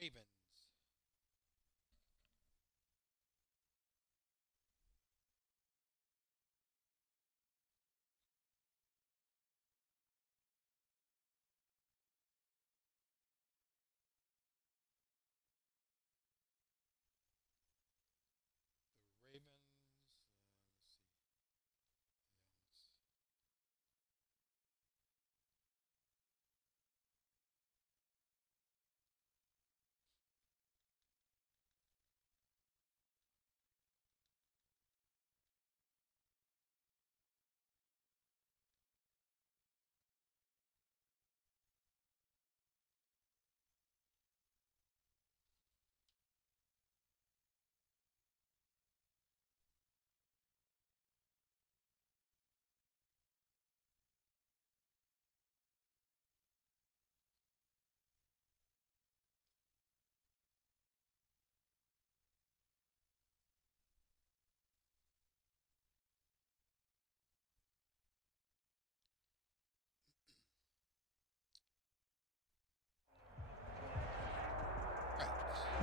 Ravens. The Ravens. Let's see.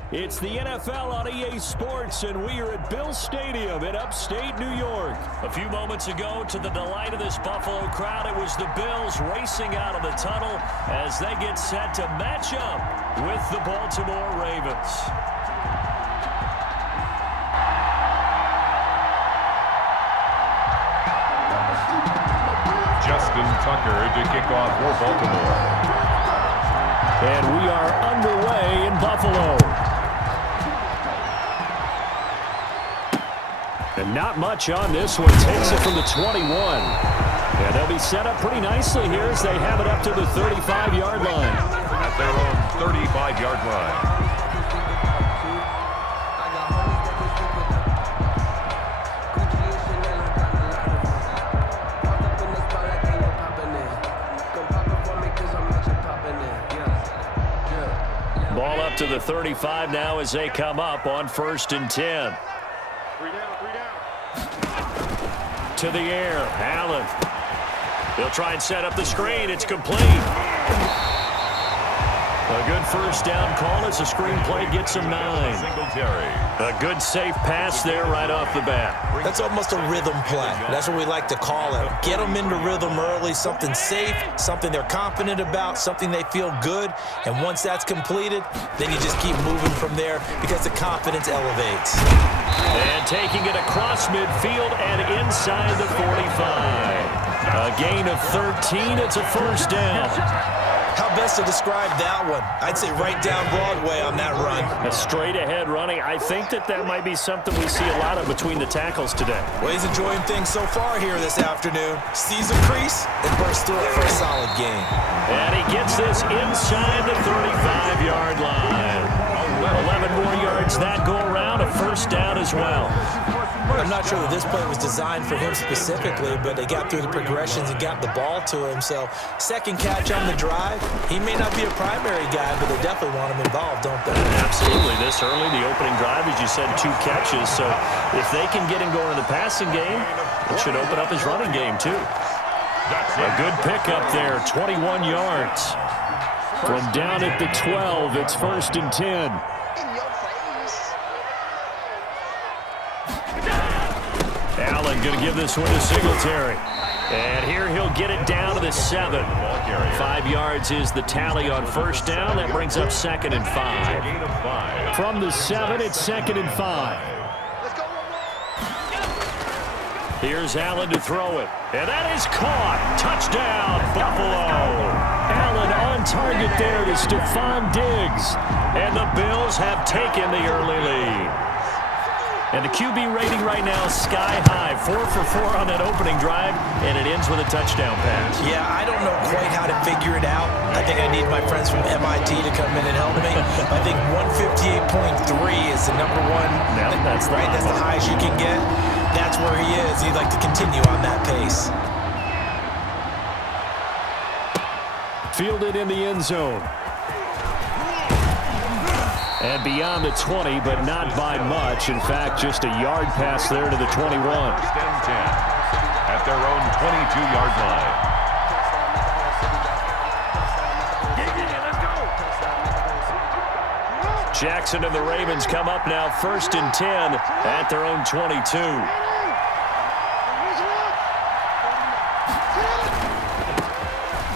It's the NFL on EA Sports, and we are at Bill Stadium in upstate New York. A few moments ago, to the delight of this Buffalo crowd, it was the Bills racing out of the tunnel as they get set to match up with the Baltimore Ravens. Justin Tucker to kick off for Baltimore. And we are underway in Buffalo. And not much on this one. Takes it from the 21. And they'll be set up pretty nicely here as they have it up to the 35-yard line. At their own 35-yard line. Ball up to the 35 now as they come up on 1st and 10. To the air, Allen. They'll try and set up the screen. It's complete. A good first down call as the screen play gets him 9. A good safe pass there right off the bat. That's almost a rhythm play. That's what we like to call it. Get them into rhythm early, something safe, something they're confident about, something they feel good. And once that's completed, then you just keep moving from there because the confidence elevates. And taking it across midfield and inside the 45. A gain of 13. It's a first down. How best to describe that one? I'd say right down Broadway on that run. A straight-ahead running. I think that might be something we see a lot of between the tackles today. Well, he's enjoying things so far here this afternoon. Sees a crease and bursts through it for a solid gain. And he gets this inside the 35-yard line. 11 more yards that go around. A first down as well. I'm not sure that this play was designed for him specifically, but they got through the progressions and got the ball to him. So second catch on the drive. He may not be a primary guy, but they definitely want him involved, don't they? Absolutely. This early, the opening drive, as you said, 2 catches. So if they can get him going in the passing game, it should open up his running game too. A good pickup there, 21 yards. From down at the 12, it's 1st and 10. Allen going to give this one to Singletary. And here he'll get it down to the 7. 5 yards is the tally on first down. That brings up 2nd and 5. From the 7, it's 2nd and 5. Here's Allen to throw it. And that is caught. Touchdown, Buffalo. Allen on target there to Stephon Diggs. And the Bills have taken the early lead. And the QB rating right now is sky high. 4 for 4 on that opening drive, and it ends with a touchdown pass. Yeah, I don't know quite how to figure it out. I think I need my friends from MIT to come in and help me. I think 158.3 is the number one. Yeah, that's right. That's the highest you can get. That's where he is. He'd like to continue on that pace. Fielded in the end zone. And beyond the 20, but not by much. In fact, just a yard pass there to the 21. At their own 22-yard line. Jackson and the Ravens come up now 1st and 10 at their own 22.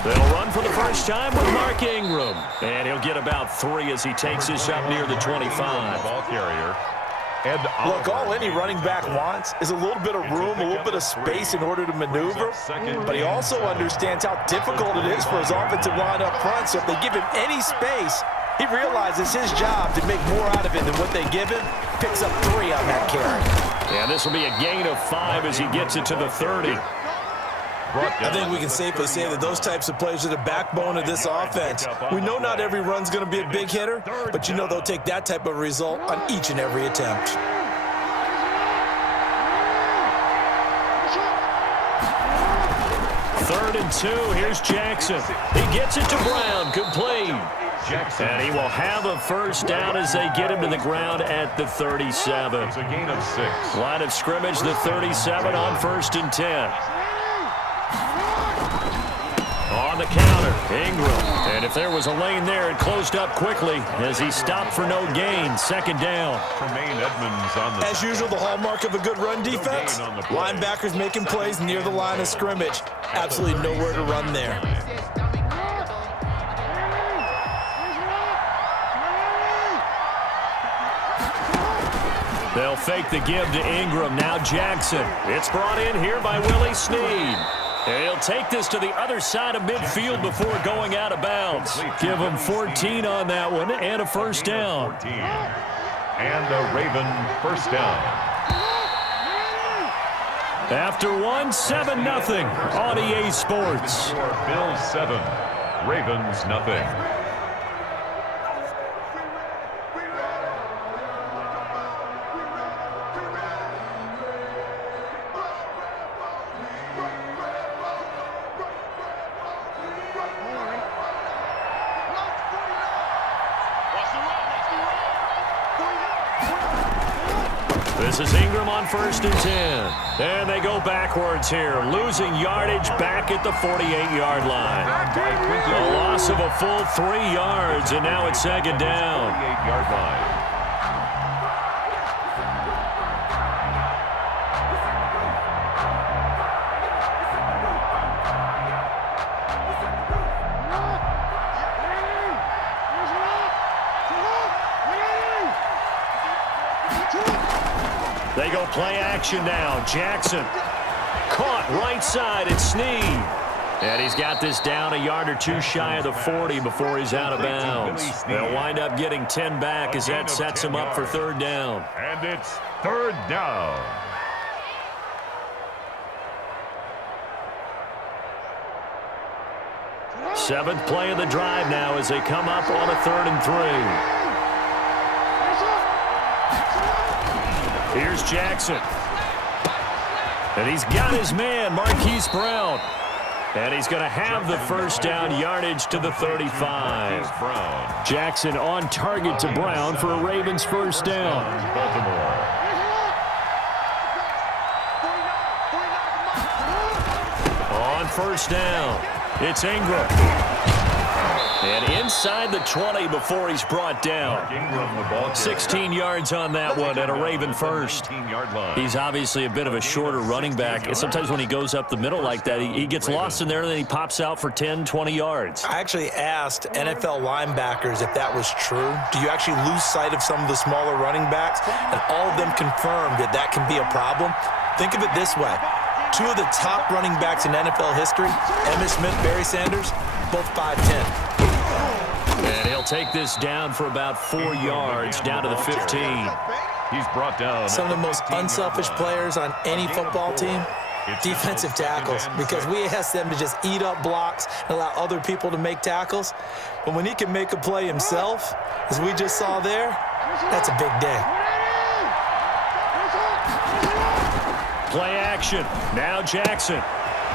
They'll run for the first time with Mark Ingram. And he'll get about 3 as he takes this up near the 25. Ball carrier. Look, all any running back wants is a little bit of room, a little bit of space in order to maneuver. But he also understands how difficult it is for his offensive line up front. So if they give him any space, he realizes his job to make more out of it than what they give him. Picks up 3 on that carry. And this will be a gain of 5 as he gets it to the 30. I think we can safely say that those types of plays are the backbone of this offense. We know not every run's going to be a big hitter, but you know they'll take that type of result on each and every attempt. Third and 2, here's Jackson. He gets it to Brown, complete. And he will have a first down as they get him to the ground at the 37. It's a gain of 6. Line of scrimmage, the 37 on 1st and 10. On the counter, Ingram. And if there was a lane there, it closed up quickly as he stopped for no gain. 2nd down. Tremaine Edmonds on the As usual, the hallmark of a good run defense, linebackers making plays near the line of scrimmage. Absolutely nowhere to run there. They'll fake the give to Ingram. Now Jackson. It's brought in here by Willie Snead. And he'll take this to the other side of midfield before going out of bounds. Give him 14 on that one and a first down. 14. And a Raven first down. After 1, 7-0 on EA Sports. Bills 7, Ravens nothing. This is Ingram on 1st and 10. And they go backwards here, losing yardage back at the 48-yard line. A loss of a full 3 yards, and now it's 2nd down. 48-yard line. They go play action now. Jackson caught right side at Snead. And he's got this down a yard or 2 shy of the 40 before he's out of bounds. They'll wind up getting 10 back as that sets him up for 3rd down. And it's 3rd down. Seventh play of the drive now as they come up on a 3rd and 3. Here's Jackson. And he's got his man, Marquise Brown. And he's going to have the first down yardage to the 35. Jackson on target to Brown for a Ravens first down. Baltimore. On first down, it's Ingram. And inside the 20 before he's brought down. 16 yards on that one and a Raven first. He's obviously a bit of a shorter running back. And sometimes when he goes up the middle like that, he gets lost in there and then he pops out for 10, 20 yards. I actually asked NFL linebackers if that was true. Do you actually lose sight of some of the smaller running backs? And all of them confirmed that that can be a problem. Think of it this way. 2 of the top running backs in NFL history, Emmitt Smith, Barry Sanders, both 5'10". And he'll take this down for about 4 yards, down to the 15. He's brought down. Some of the most unselfish players on any football team, defensive tackles, because we ask them to just eat up blocks and allow other people to make tackles. But when he can make a play himself, as we just saw there, that's a big day. Play action. Now Jackson.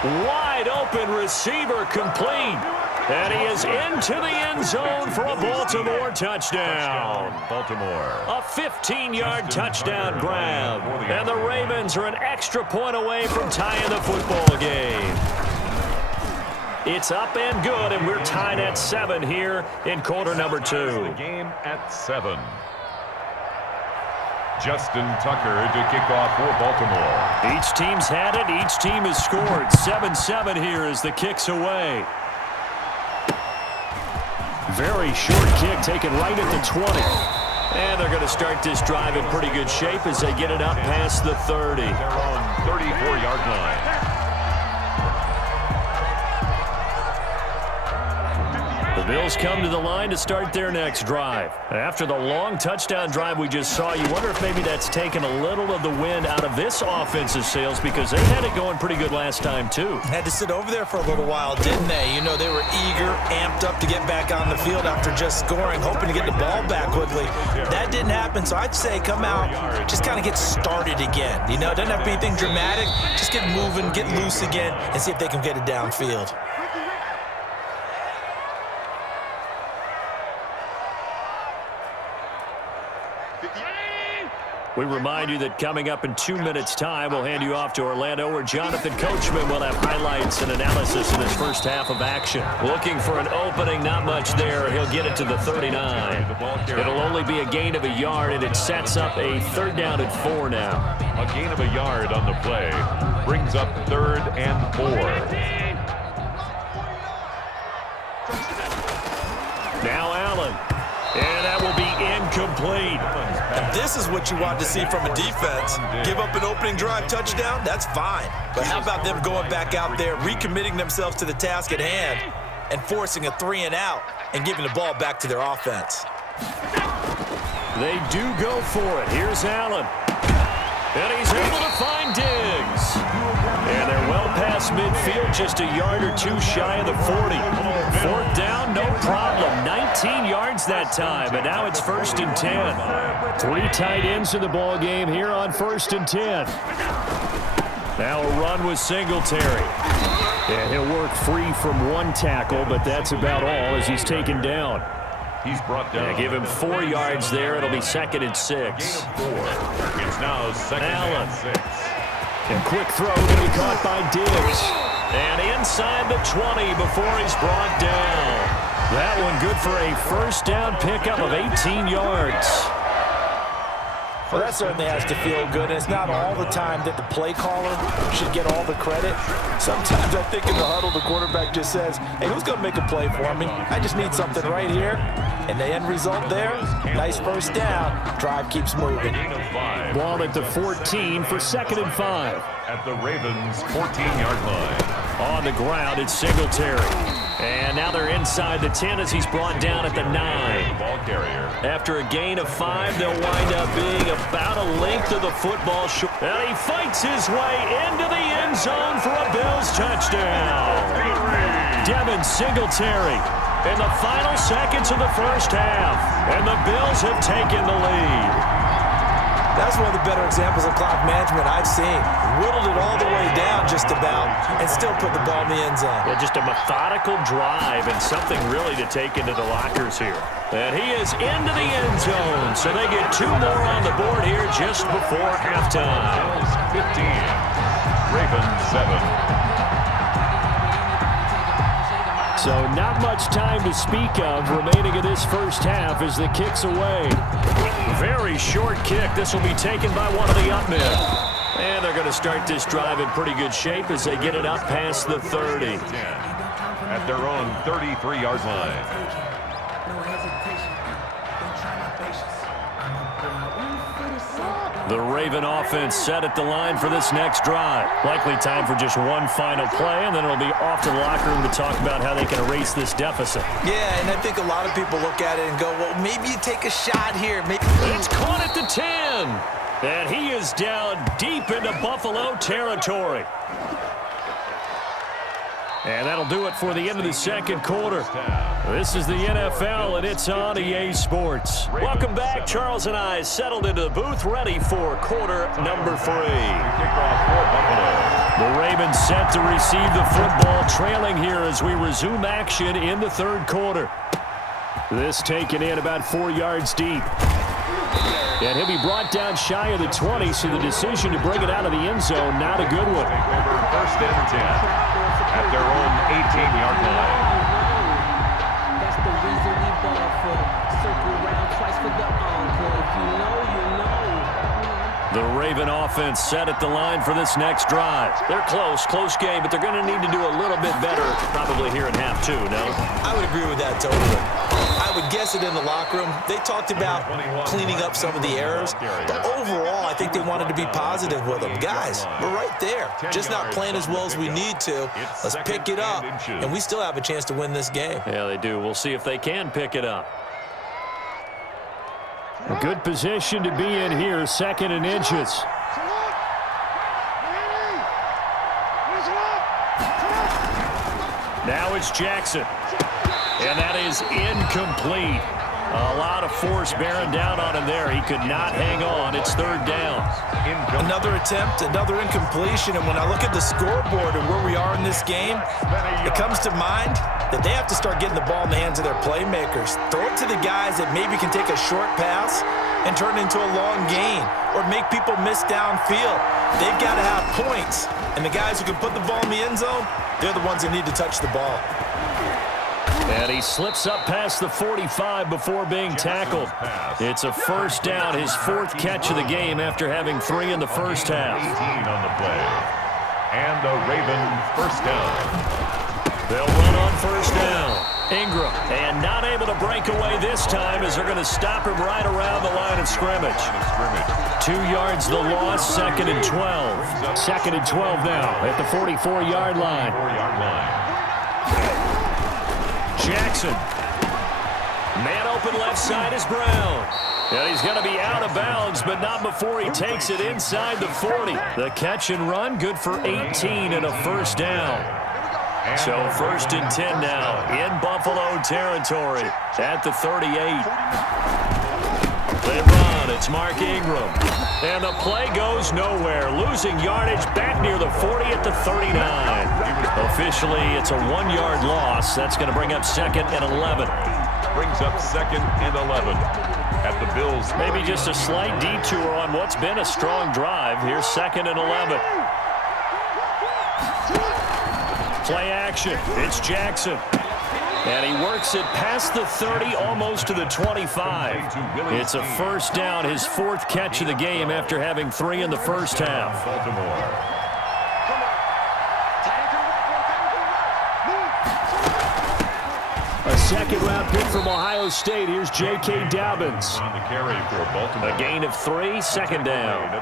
Wide open receiver complete. And he is into the end zone for a Baltimore touchdown. Baltimore. A 15-yard touchdown grab. And the Ravens are an extra point away from tying the football game. It's up and good, and we're tied at 7 here in quarter number 2. The game at 7. Justin Tucker to kick off for Baltimore. Each team's had it. Each team has scored. 7-7 here as the kick's away. Very short kick taken right at the 20. And they're going to start this drive in pretty good shape as they get it up past the 30. They're on 34-yard line. The Bills come to the line to start their next drive. After the long touchdown drive we just saw, you wonder if maybe that's taken a little of the wind out of this offensive sails because they had it going pretty good last time too. Had to sit over there for a little while, didn't they? You know, they were eager, amped up to get back on the field after just scoring, hoping to get the ball back quickly. That didn't happen, so I'd say come out, just kind of get started again. You know, it doesn't have to be anything dramatic. Just get moving, get loose again, and see if they can get it downfield. We remind you that coming up in 2 minutes' time, we'll hand you off to Orlando, where Jonathan Coachman will have highlights and analysis in his first half of action. Looking for an opening, not much there. He'll get it to the 39. It'll only be a gain of a yard, and it sets up a 3rd down and 4 now. A gain of a yard on the play brings up 3rd and 4. Now Allen. And that will be incomplete. And this is what you want to see from a defense. Give up an opening drive touchdown, that's fine. But how about them going back out there, recommitting themselves to the task at hand, and forcing a 3-and-out and giving the ball back to their offense? They do go for it. Here's Allen. And he's able to find Diggs. And they're well past midfield, just a yard or two shy of the 40. 4th down, no problem. 19 yards that time, and now it's 1st and 10. 3 tight ends in the ball game here on 1st and 10. Now a run with Singletary. Yeah, he'll work free from 1 tackle, but that's about all as he's taken down. He's brought down. Yeah, give him 4 yards there. It'll be 2nd and 6. It's now 2nd and 6. And quick throw to be caught by Diggs. And inside the 20 before he's brought down. That one good for a 1st down pickup of 18 yards. Well, that certainly has to feel good, and it's not all the time that the play caller should get all the credit. Sometimes I think in the huddle, the quarterback just says, hey, who's going to make a play for me? I just need something right here. And the end result there, nice 1st down. Drive keeps moving. Ball at the 14 for 2nd and 5. At the Ravens' 14-yard line. On the ground, it's Singletary. And now they're inside the 10 as he's brought down at the 9. Ball carrier. After a gain of 5, they'll wind up being about a length of the football short. And he fights his way into the end zone for a Bills touchdown. Devin Singletary in the final seconds of the 1st half. And the Bills have taken the lead. That's one of the better examples of clock management I've seen. Whittled it all the way down just about and still put the ball in the end zone. Yeah, just a methodical drive and something really to take into the lockers here. And he is into the end zone, so they get 2 more on the board here just before halftime. 15, Ravens 7. So not much time to speak of remaining in this 1st half as the kick's away. Very short kick. This will be taken by one of the up men. And they're going to start this drive in pretty good shape as they get it up past the 30. At their own 33-yard line. The Raven offense set at the line for this next drive. Likely time for just one final play, and then it'll be off to the locker room to talk about how they can erase this deficit. Yeah, and I think a lot of people look at it and go, well, maybe you take a shot here. Maybe. It's caught at the 10. And he is down deep into Buffalo territory. And that'll do it for the end of the 2nd quarter. This is the NFL, and it's on EA Sports. Welcome back. Charles and I settled into the booth, ready for quarter number 3. The Ravens set to receive the football, trailing here as we resume action in the 3rd quarter. This taken in about 4 yards deep. And he'll be brought down shy of the 20, so the decision to bring it out of the end zone, not a good one. 1st and 10. at their own 18-yard line. That's the reason we ball for. Circle around twice for the encore. If you know, you know. The Raven offense set at the line for this next drive. They're close game, but they're going to need to do a little bit better probably here in half two, no? I would agree with that totally. I would guess it in the locker room. They talked about cleaning up some of the errors, but overall, I think they wanted to be positive with them. Guys, we're right there. Just not playing as well as we need to. Let's pick it up, and we still have a chance to win this game. Yeah, they do. We'll see if they can pick it up. A good position to be in here, 2nd and inches. Now it's Jackson. And that is incomplete. A lot of force bearing down on him there. He could not hang on. It's 3rd down. Another attempt, another incompletion. And when I look at the scoreboard and where we are in this game, it comes to mind that they have to start getting the ball in the hands of their playmakers. Throw it to the guys that maybe can take a short pass and turn it into a long gain or make people miss downfield. They've got to have points. And the guys who can put the ball in the end zone, they're the ones that need to touch the ball. And he slips up past the 45 before being tackled. It's a 1st down, his 4th catch of the game after having 3 in the first half. 18 on the play. And a Raven 1st down. They'll run on 1st down. Ingram, and not able to break away this time as they're going to stop him right around the line of scrimmage. 2 yards the loss, 2nd and 12. 2nd and 12 now at the 44-yard line. Jackson. Man open left side is Brown. And he's going to be out of bounds, but not before he takes it inside the 40. The catch and run, good for 18 and a 1st down. So 1st and 10 now in Buffalo territory at the 38. They run. It's Mark Ingram. And the play goes nowhere. Losing yardage back near the 40 at the 39. Officially, it's a 1-yard loss. That's going to bring up 2nd and 11. Brings up 2nd and 11 at the Bills. Maybe just a slight detour on what's been a strong drive. Here's 2nd and 11. Play action. It's Jackson. And he works it past the 30, almost to the 25. It's a 1st down, his 4th catch of the game after having 3 in the first half. Baltimore. A 2nd-round pick from Ohio State. Here's J.K. Dobbins. On the carry for Baltimore. A gain of 3, 2nd down.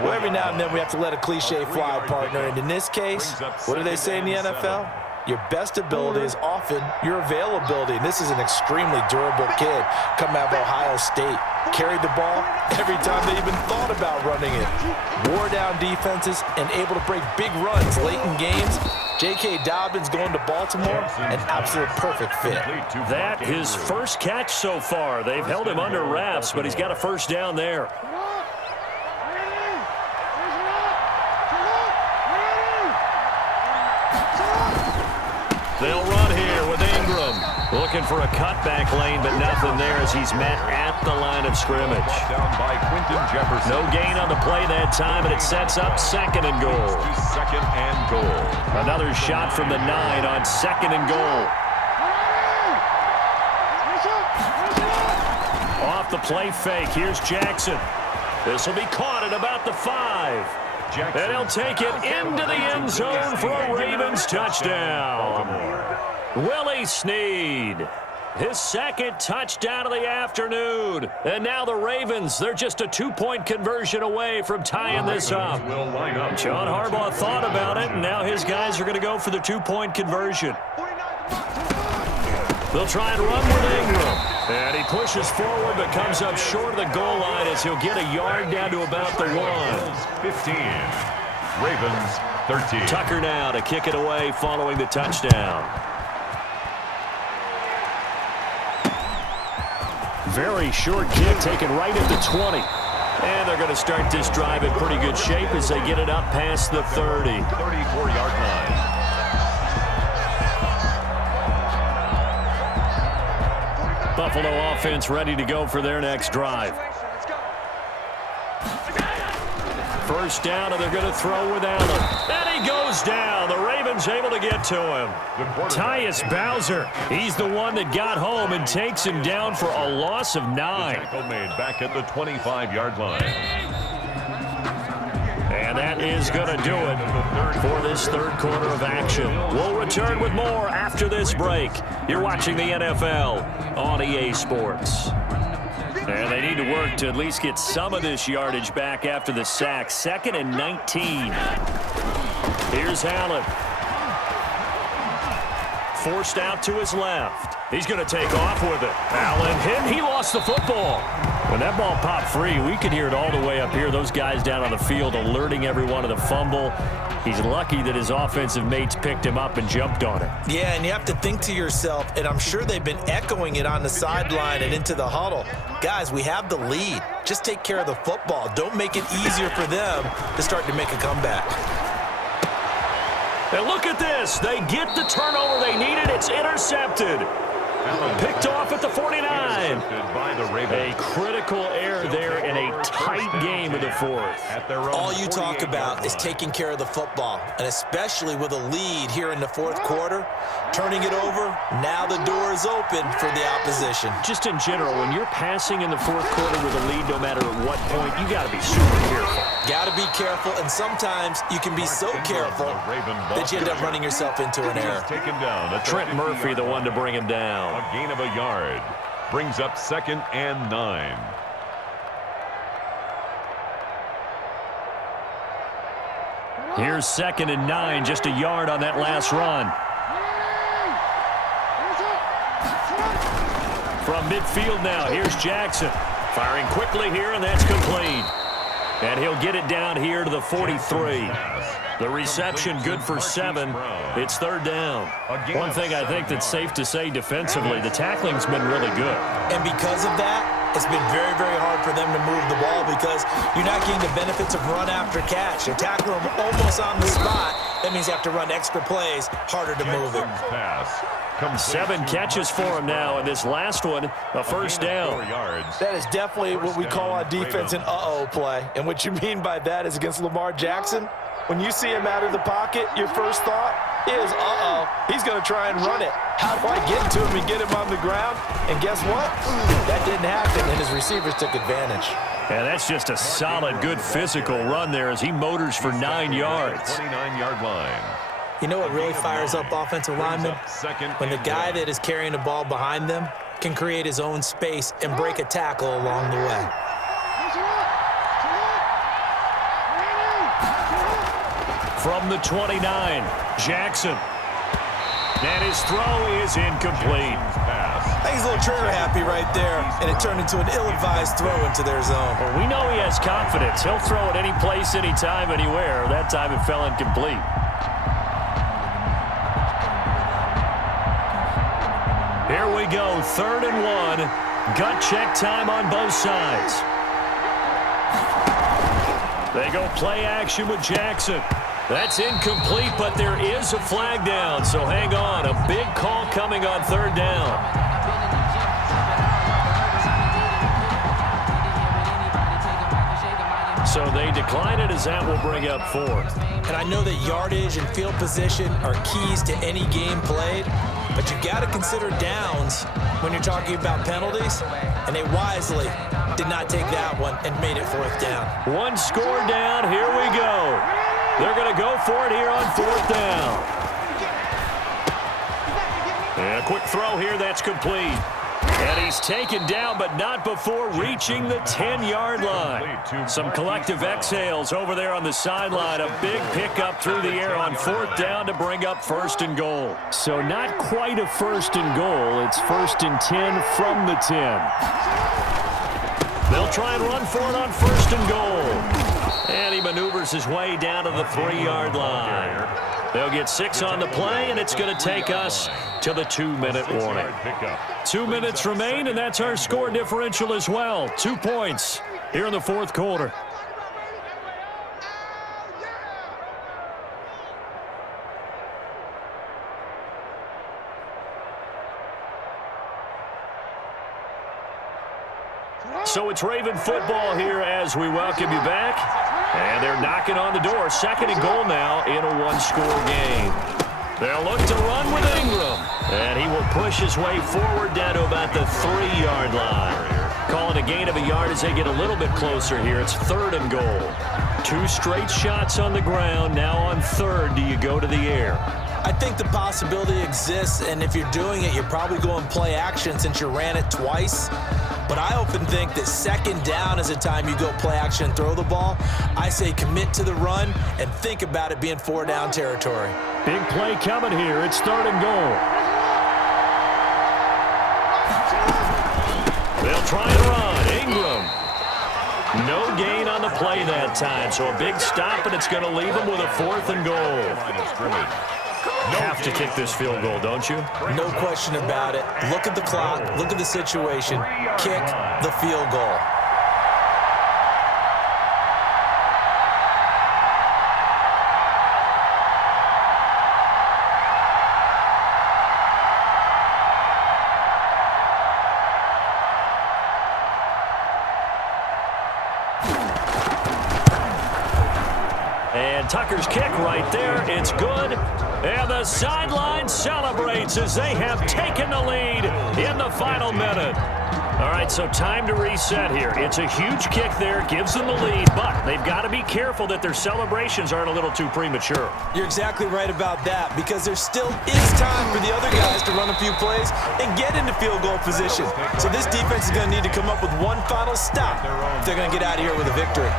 Well, every now and then we have to let a cliche fly, partner. And in this case, what do they say in the NFL? Your best ability is often your availability. And this is an extremely durable kid coming out of Ohio State. Carried the ball every time they even thought about running it. Wore down defenses and able to break big runs late in games. J.K. Dobbins going to Baltimore, an absolute perfect fit. That his 1st catch so far. They've held him under wraps, but he's got a 1st down there. They'll run here with Ingram. Looking for a cutback lane, but nothing there as he's met at the line of scrimmage. Down by Quentin Jefferson. No gain on the play that time, and it sets up 2nd and goal. 2nd and goal. Another shot from the 9 on 2nd and goal. Off the play fake, here's Jackson. This will be caught at about the 5. And he'll take it into the end zone for a Ravens touchdown. Willie Snead, his 2nd touchdown of the afternoon. And now the Ravens, they're just a 2-point conversion away from tying this up. John Harbaugh thought about it, and now his guys are going to go for the 2-point conversion. They'll try and run with Ingram. And he pushes forward but comes up short of the goal line as he'll get a yard down to about the 1. 15. Ravens 13. Tucker now to kick it away following the touchdown. Very short kick taken right at the 20. And they're going to start this drive in pretty good shape as they get it up past the 30. 34-yard line. Buffalo offense ready to go for their next drive. First down, and they're going to throw with Allen. And he goes down. The Ravens able to get to him. Tyus Bowser, he's the one that got home and takes him down for a loss of 9. Tackle made back at the 25-yard line. And that is going to do it for this third quarter of action. We'll return with more after this break. You're watching the NFL on EA Sports. And they need to work to at least get some of this yardage back after the sack. 2nd and 19. Here's Allen. Forced out to his left. He's going to take off with it. Allen hit. He lost the football. When that ball popped free, we could hear it all the way up here. Those guys down on the field alerting everyone of the fumble. He's lucky that his offensive mates picked him up and jumped on it. Yeah, and you have to think to yourself, and I'm sure they've been echoing it on the sideline and into the huddle. Guys, we have the lead. Just take care of the football. Don't make it easier for them to start to make a comeback. And look at this. They get the turnover they needed. It's intercepted. Picked off at the 49. A critical error there in a tight game of the fourth. All you talk about is taking care of the football, and especially with a lead here in the fourth quarter, turning it over, now the door is open for the opposition. Just in general, when you're passing in the fourth quarter with a lead, no matter at what point, you got to be super careful. Got to be careful, and sometimes you can be so careful that you end up running yourself into an error. Trent Murphy, the one to bring him down. A gain of a yard. Brings up 2nd and 9. Here's 2nd and 9, just a yard on that last run. From midfield now, here's Jackson. Firing quickly here, and that's complete. And he'll get it down here to the 43. The reception good for 7. It's 3rd down. One thing I think that's safe to say defensively, the tackling's been really good. And because of that, it's been very, very hard for them to move the ball because you're not getting the benefits of run after catch. You're tackling them almost on the spot. That means you have to run extra plays, harder to move it. 7 catches for him now, and this last one, a first down. That is definitely what we call on defense an uh-oh play. And what you mean by that is against Lamar Jackson, when you see him out of the pocket, your first thought is, uh-oh, he's going to try and run it. How do I get to him and get him on the ground? And guess what? That didn't happen, and his receivers took advantage. And that's just a solid, good physical run there as he motors for 9 yards. 29-yard line. You know what really fires up offensive linemen? When the guy that is carrying the ball behind them can create his own space and break a tackle along the way. From the 29, Jackson. And his throw is incomplete. I think he's a little trigger happy right there, and it turned into an ill-advised throw into their zone. Well, we know he has confidence. He'll throw it any place, anytime, anywhere. That time it fell incomplete. Here we go, 3rd and 1. Gut check time on both sides. They go play action with Jackson. That's incomplete, but there is a flag down, so hang on. A big call coming on 3rd down. So they decline it as that will bring up 4th. And I know that yardage and field position are keys to any game played, but you got to consider downs when you're talking about penalties, and they wisely did not take that one and made it 4th down. 1 score down. Here we go. They're going to go for it here on 4th down. And a quick throw here. That's complete. And he's taken down, but not before reaching the 10-yard line. Some collective exhales over there on the sideline. A big pickup through the air on 4th down to bring up 1st and goal. So not quite a 1st and goal. It's 1st and 10 from the 10. They'll try and run for it on 1st and goal. And he maneuvers his way down to the 3-yard line. They'll get 6 on the play, and it's going to take us to the 2-minute warning. 2 minutes remain, and that's our score differential as well. 2 points here in the 4th quarter. So it's Raven football here as we welcome you back. And they're knocking on the door. 2nd and goal now in a one-score game. They'll look to run with Ingram. And he will push his way forward down to about the 3-yard line. Calling a gain of a yard as they get a little bit closer here. It's 3rd and goal. 2 straight shots on the ground. Now on 3rd, do you go to the air? I think the possibility exists, and if you're doing it, you're probably going play action since you ran it twice. But I often think that 2nd down is a time you go play action and throw the ball. I say commit to the run and think about it being 4-down territory. Big play coming here. It's 3rd and goal. They'll try and run. Ingram. No gain on the play that time, so a big stop, and it's going to leave them with a 4th and goal. Have to kick this field goal, don't you? No question about it. Look at the clock. Look at the situation. Kick the field goal. And Tucker's kick right there. It's good. And the sideline celebrates as they have taken the lead in the final minute. All right, so time to reset here. It's a huge kick there, gives them the lead, but they've got to be careful that their celebrations aren't a little too premature. You're exactly right about that, because there still is time for the other guys to run a few plays and get into field goal position. So this defense is going to need to come up with one final stop if they're going to get out of here with a victory.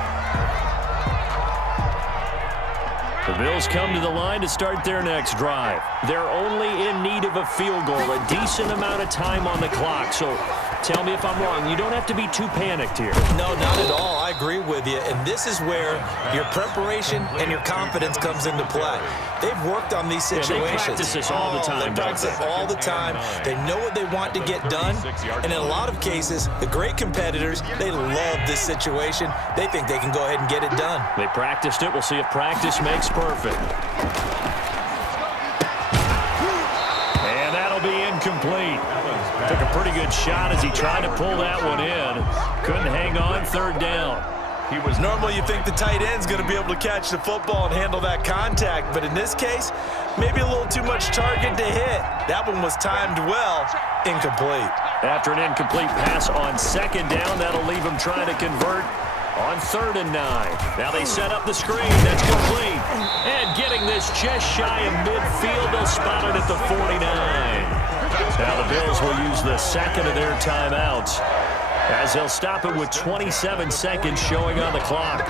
The Bills come to the line to start their next drive. They're only in need of a field goal, a decent amount of time on the clock. So tell me if I'm wrong. You don't have to be too panicked here. No, not at all. I agree with you. And this is where your preparation and your confidence comes into play. They've worked on these situations. Yeah, they practice this all the time. They practice it all the time. They know what they want to get done. And in a lot of cases, the great competitors, they love this situation. They think they can go ahead and get it done. They practiced it. We'll see if practice makes perfect. And that'll be incomplete. Took a pretty good shot as he tried to pull that one in. Couldn't hang on. 3rd down. Normally you think the tight end's going to be able to catch the football and handle that contact, but in this case, maybe a little too much target to hit. That one was timed well. Incomplete. After an incomplete pass on 2nd down, that'll leave him trying to convert on 3rd and 9. Now they set up the screen. That's complete. And getting this just shy of midfield, they'll spot it at the 49. Now the Bills will use the 2nd of their timeouts as they'll stop it with 27 seconds showing on the clock.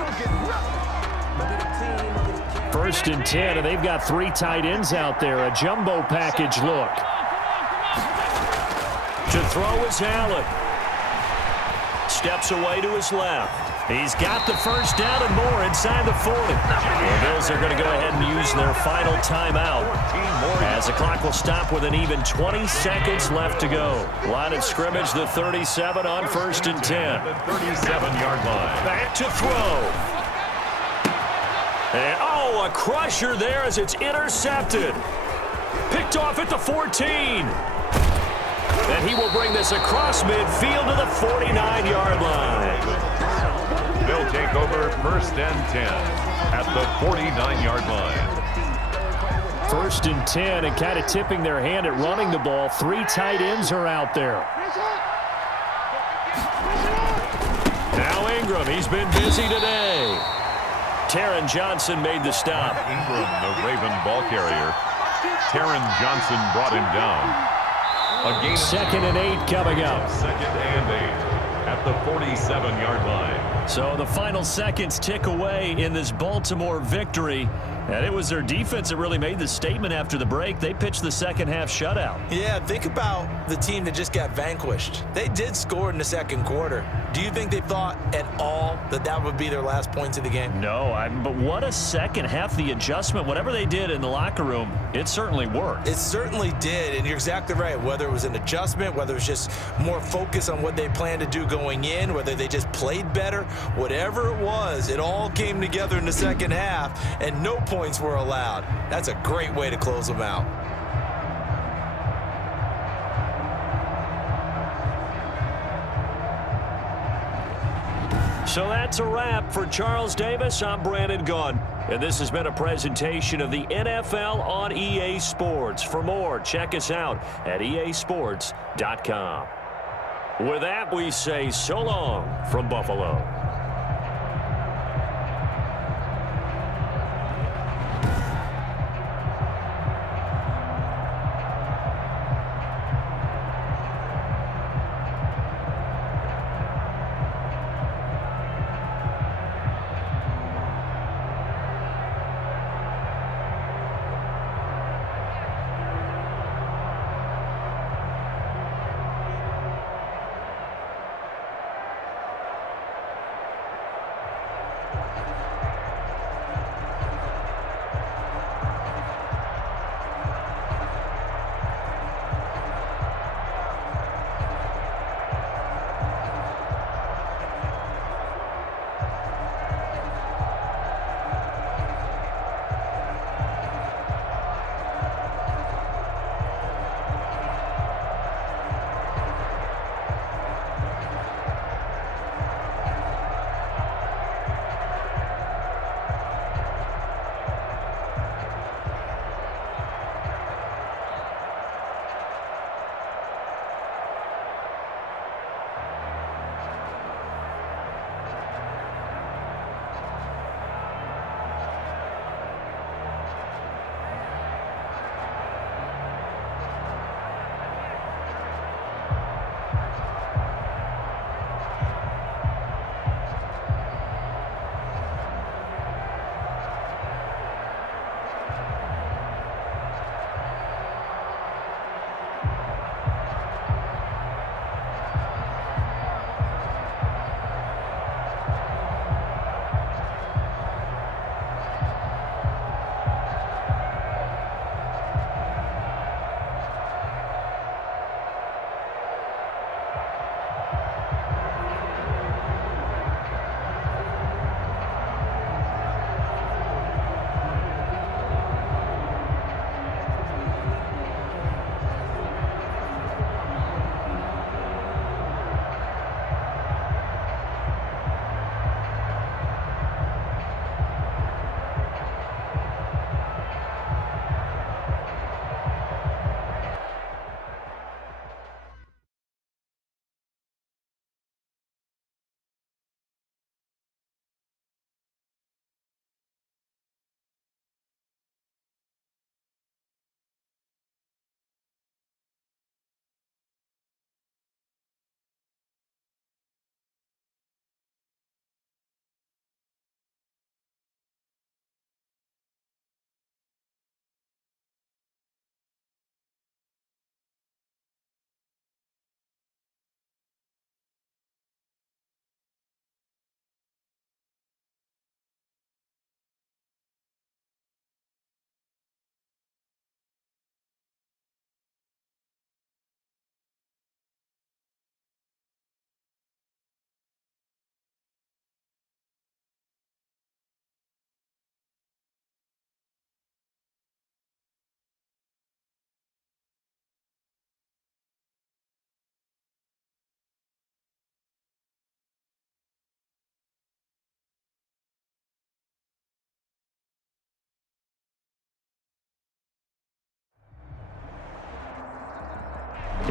1st and 10, and they've got 3 tight ends out there. A jumbo package look. To throw is Allen. Steps away to his left. He's got the 1st down and more inside the 40. The Bills are going to go ahead and use their final timeout as the clock will stop with an even 20 seconds left to go. Line of scrimmage, the 37 on 1st and 10. The 37-yard line. Back to throw. And, oh, a crusher there as it's intercepted. Picked off at the 14. And he will bring this across midfield to the 49-yard line. They'll take over 1st and 10 at the 49-yard line. 1st and 10, and kind of tipping their hand at running the ball. 3 tight ends are out there. Now Ingram, he's been busy today. Taron Johnson made the stop. Ingram, the Raven ball carrier. Taron Johnson brought him down. A gain 2nd and 8 coming up. 2nd and 8 at the 47-yard line. So the final seconds tick away in this Baltimore victory. And it was their defense that really made the statement after the break. They pitched the 2nd half shutout. Yeah, think about the team that just got vanquished. They did score in the 2nd quarter. Do you think they thought at all that that would be their last points of the game? No, but what a 2nd half. The adjustment, whatever they did in the locker room, it certainly worked. It certainly did, and you're exactly right. Whether it was an adjustment, whether it was just more focus on what they planned to do going in, whether they just played better, whatever it was, it all came together in the 2nd half, and no points were allowed. That's a great way to close them out. So that's a wrap. For Charles Davis, I'm Brandon Gunn. And this has been a presentation of the NFL on EA Sports. For more, check us out at easports.com. With that, we say so long from Buffalo.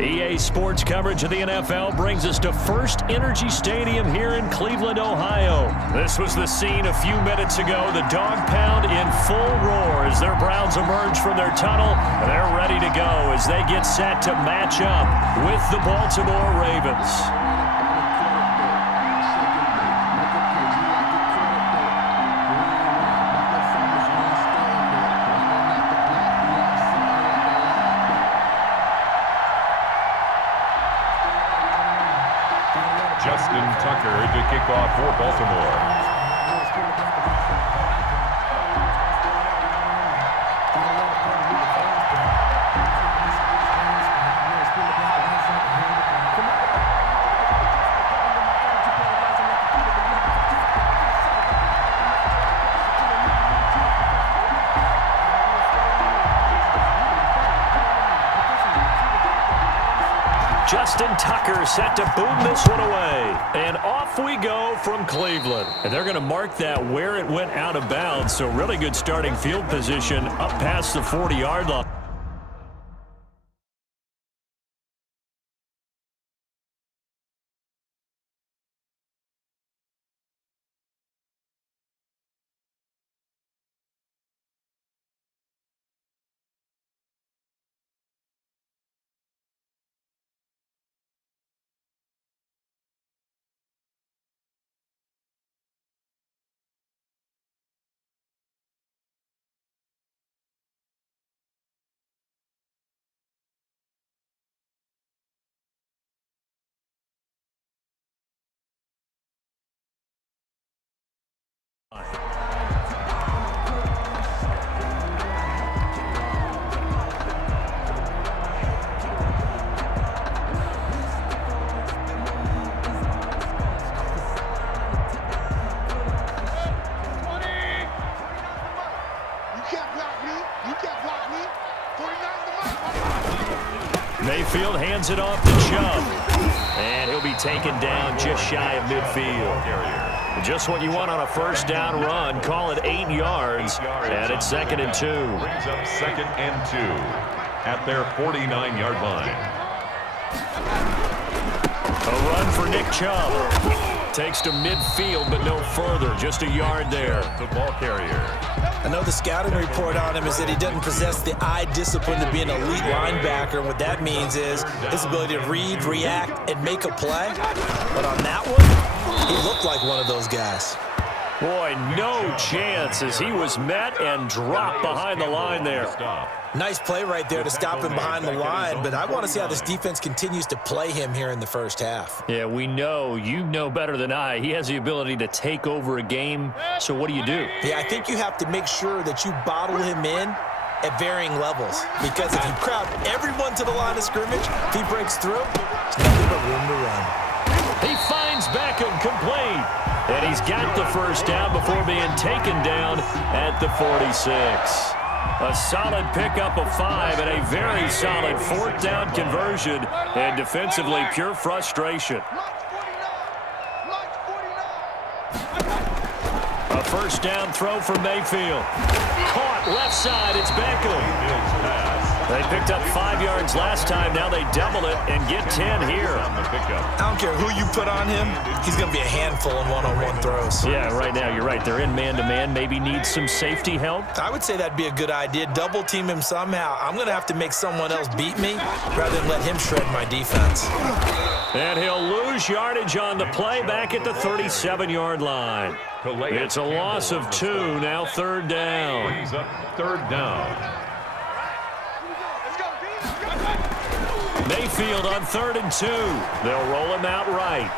EA Sports coverage of the NFL brings us to First Energy Stadium here in Cleveland, Ohio. This was the scene a few minutes ago. The dog pound in full roar as their Browns emerge from their tunnel. They're ready to go as they get set to match up with the Baltimore Ravens. Justin Tucker to kick off for Baltimore. Justin Tucker set to boom this one away. And off off we go from Cleveland. And they're going to mark that where it went out of bounds. So really good starting field position up past the 40-yard line. Mayfield hands it off to Chubb. And he'll be taken down just shy of midfield. Just what you want on a first down run. Call it 8 yards. And it's 2nd and 2. Brings up 2nd and 2 at their 49-yard line. A run for Nick Chubb. Takes to midfield, but no further. Just a yard there. The ball carrier. I know the scouting report on him is that he doesn't possess the eye discipline to be an elite linebacker. And what that means is his ability to read, react, and make a play. But on that one, he looked like one of those guys. Boy, no chance as he was met and dropped behind the line there. Nice play right there to stop him behind the line, but I want to see how this defense continues to play him here in the first half. Yeah, we know. You know better than I. He has the ability to take over a game, so what do you do? Yeah, I think you have to make sure that you bottle him in at varying levels, because if you crowd everyone to the line of scrimmage, if he breaks through, there's nothing but room to run. He finds Beckham complete, and he's got the first down before being taken down at the 46. A solid pickup of 5 and a very solid 4th down conversion, and defensively pure frustration. A first down throw for Mayfield. Caught left side, it's Beckham. They picked up 5 yards last time. Now they double it and get 10 here. I don't care who you put on him. He's going to be a handful in one-on-one throws. Yeah, right now you're right. They're in man-to-man. Maybe need some safety help. I would say that'd be a good idea. Double team him somehow. I'm going to have to make someone else beat me rather than let him shred my defense. And he'll lose yardage on the play back at the 37-yard line. It's a loss of 2. Now 3rd down. Brings up 3rd down. Mayfield on 3rd and 2. They'll roll him out right.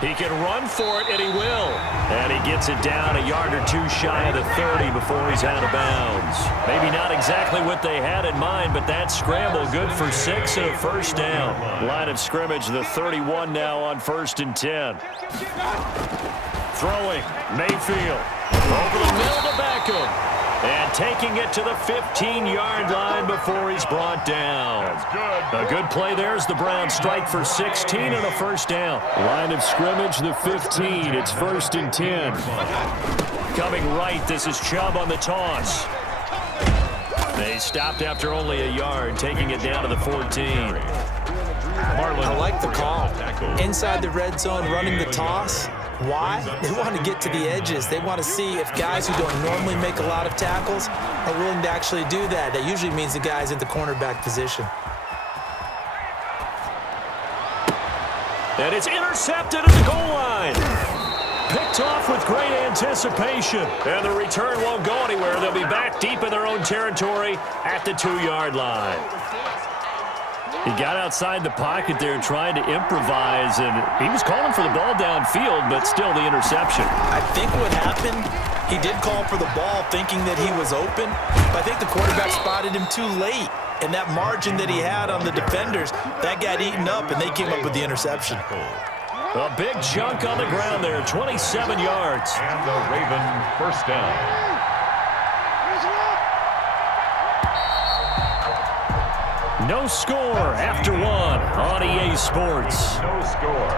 He can run for it, and he will. And he gets it down a yard or 2 shy of the 30 before he's out of bounds. Maybe not exactly what they had in mind, but that scramble good for 6 and a first down. Line of scrimmage, the 31 now on 1st and 10. Throwing, Mayfield. Over the middle to Beckham. And taking it to the 15-yard line before he's brought down. That's good. A good play there as the Browns strike for 16 and a first down. Line of scrimmage, the 15. It's 1st and 10. Coming right, this is Chubb on the toss. They stopped after only a yard, taking it down to the 14. I like the call. Inside the red zone, running the toss. Why? They want to get to the edges. They want to see if guys who don't normally make a lot of tackles are willing to actually do that. That usually means the guy's in the cornerback position. And it's intercepted at the goal line. Picked off with great anticipation. And the return won't go anywhere. They'll be back deep in their own territory at the 2-yard line. He got outside the pocket there trying to improvise, and he was calling for the ball downfield, but still the interception. I think what happened, he did call for the ball thinking that he was open, but I think the quarterback spotted him too late. And that margin that he had on the defenders, that got eaten up, and they came up with the interception. A big chunk on the ground there, 27 yards. And the Raven first down. No score after 1 on EA Sports. No score.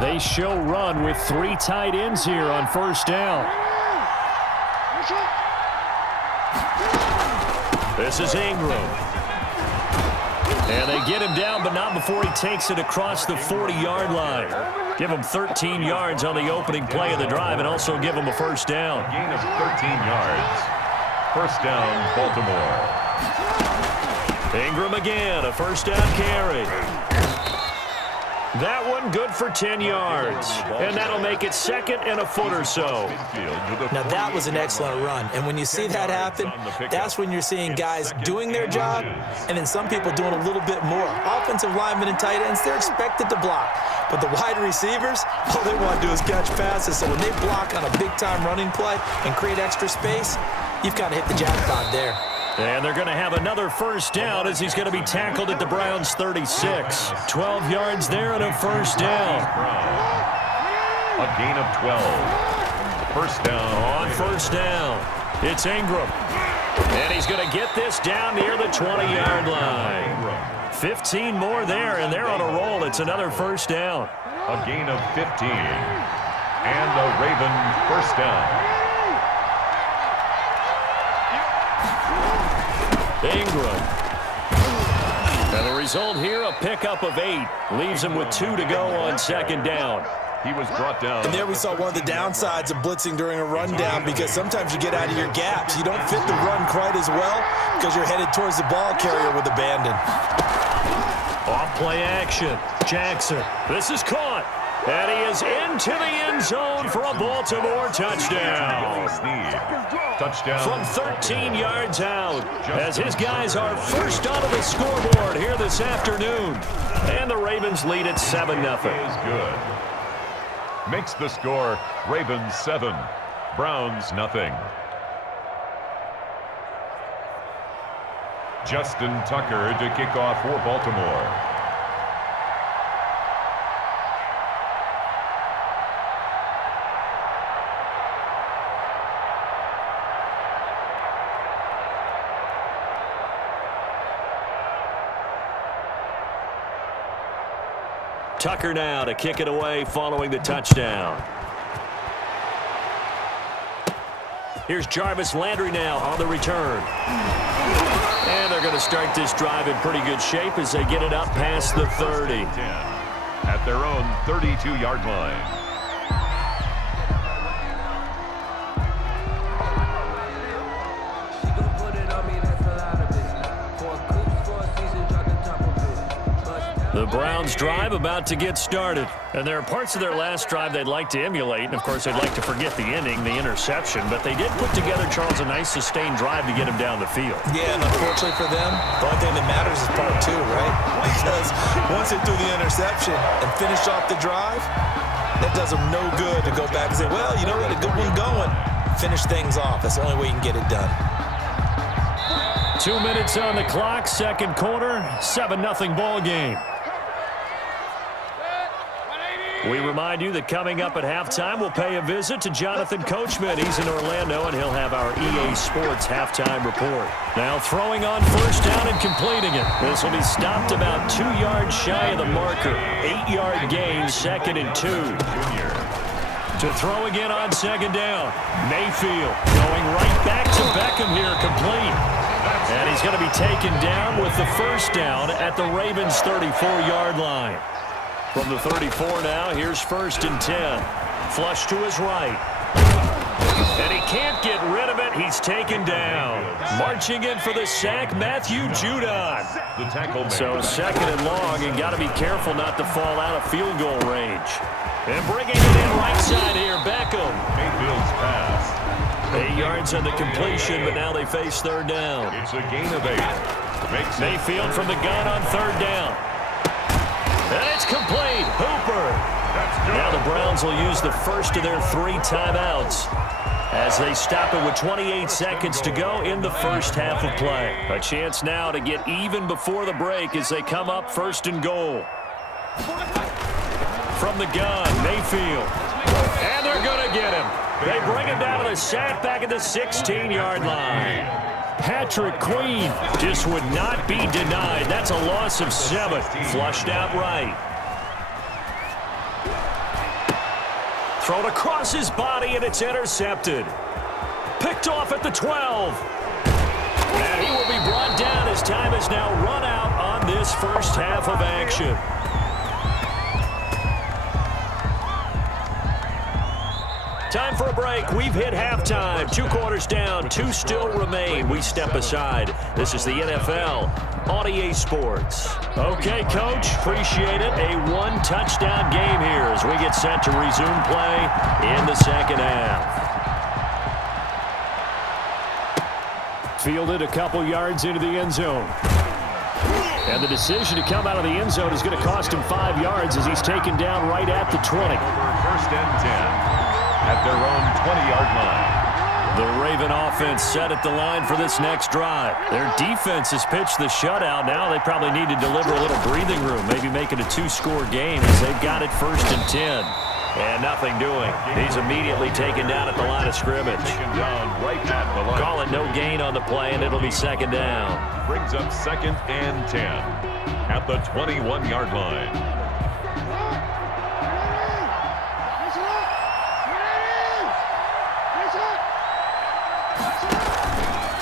They show run with 3 tight ends here on first down. This is Ingram. And they get him down, but not before he takes it across the 40-yard line. Give him 13 yards on the opening play of the drive and also give him a first down. A gain of 13 yards. First down, Baltimore. Ingram again, a first down carry. That one good for 10 yards. And that'll make it second and a foot or so. Now, that was an excellent run. And when you see that happen, that's when you're seeing guys doing their job and then some people doing a little bit more. Offensive linemen and tight ends, they're expected to block. But the wide receivers, all they want to do is catch passes. So when they block on a big-time running play and create extra space, you've got to hit the jackpot there. And they're going to have another first down as he's going to be tackled at the Browns' 36. 12 yards there and a first down. A gain of 12. First down. On first down, it's Ingram. And he's going to get this down near the 20-yard line. 15 more there, and they're on a roll. It's another first down. A gain of 15. And a Raven first down. Ingram. And the result here, a pickup of 8. Leaves him with 2 to go on second down. He was brought down. And there we saw one of the downsides of blitzing during a rundown because sometimes you get out of your gaps. You don't fit the run quite as well because you're headed towards the ball carrier with abandon. Off play action. Jackson. This is caught. And he is into the end zone for a Baltimore touchdown. Touchdown. From 13 yards out as his guys are first onto the scoreboard here this afternoon. And the Ravens lead at 7-0. Is good. Makes the score Ravens 7, Browns nothing. Justin Tucker to kick off for Baltimore. Tucker now to kick it away following the touchdown. Here's Jarvis Landry now on the return. And they're going to start this drive in pretty good shape as they get it up past the 30. At their own 32-yard line. The Browns drive about to get started. And there are parts of their last drive they'd like to emulate. And, of course, they'd like to forget the ending, the interception. But they did put together, Charles, a nice sustained drive to get him down the field. Yeah, and unfortunately for them, the only thing that matters is part 2, right? Because once they threw the interception and finished off the drive, that does them no good to go back and say, well, you know, we had a good one going. Finish things off. That's the only way you can get it done. 2 minutes on the clock, second quarter, 7-0 ball game. We remind you that coming up at halftime, we'll pay a visit to Jonathan Coachman. He's in Orlando, and he'll have our EA Sports halftime report. Now throwing on first down and completing it. This will be stopped about 2 yards shy of the marker. 8-yard gain, 2nd and 2. To throw again on second down. Mayfield going right back to Beckham here, complete. And he's going to be taken down with the first down at the Ravens' 34-yard line. From the 34 now, here's 1st and 10. Flush to his right. And he can't get rid of it. He's taken down. Marching in for the sack, Matthew Judon. The tackle man. So 2nd and long, and got to be careful not to fall out of field goal range. And bringing it in right side here, Beckham. Mayfield's pass. 8 yards on the completion, but now they face 3rd down. It's a gain of 8. Mayfield from the gun on 3rd down. And it's complete. Hooper. Now the Browns will use the first of their 3 timeouts as they stop it with 28 seconds to go in the first half of play. A chance now to get even before the break as they come up 1st and goal. From the gun, Mayfield. And they're going to get him. They bring him down to the sack back at the 16-yard line. Patrick Queen just would not be denied. That's a loss of 7. Flushed out right. thrown across his body, and it's intercepted. Picked off at the 12. And he will be brought down as time is now run out on this first half of action. Time for a break. We've hit halftime. 2 quarters down. 2 still remain. We step aside. This is the NFL on EA Sports. Okay, Coach. Appreciate it. A 1-touchdown game here as we get set to resume play in the second half. Fielded a couple yards into the end zone. And the decision to come out of the end zone is going to cost him 5 yards as he's taken down right at the 20. First and 10. At their own 20-yard line. The Raven offense set at the line for this next drive. Their defense has pitched the shutout. Now they probably need to deliver a little breathing room, maybe make it a 2-score game as they've got it first and 10. And nothing doing. He's immediately taken down at the line of scrimmage. Taken down right at the line. Call it no gain on the play, and it'll be second down. Brings up second and 10 at the 21-yard line.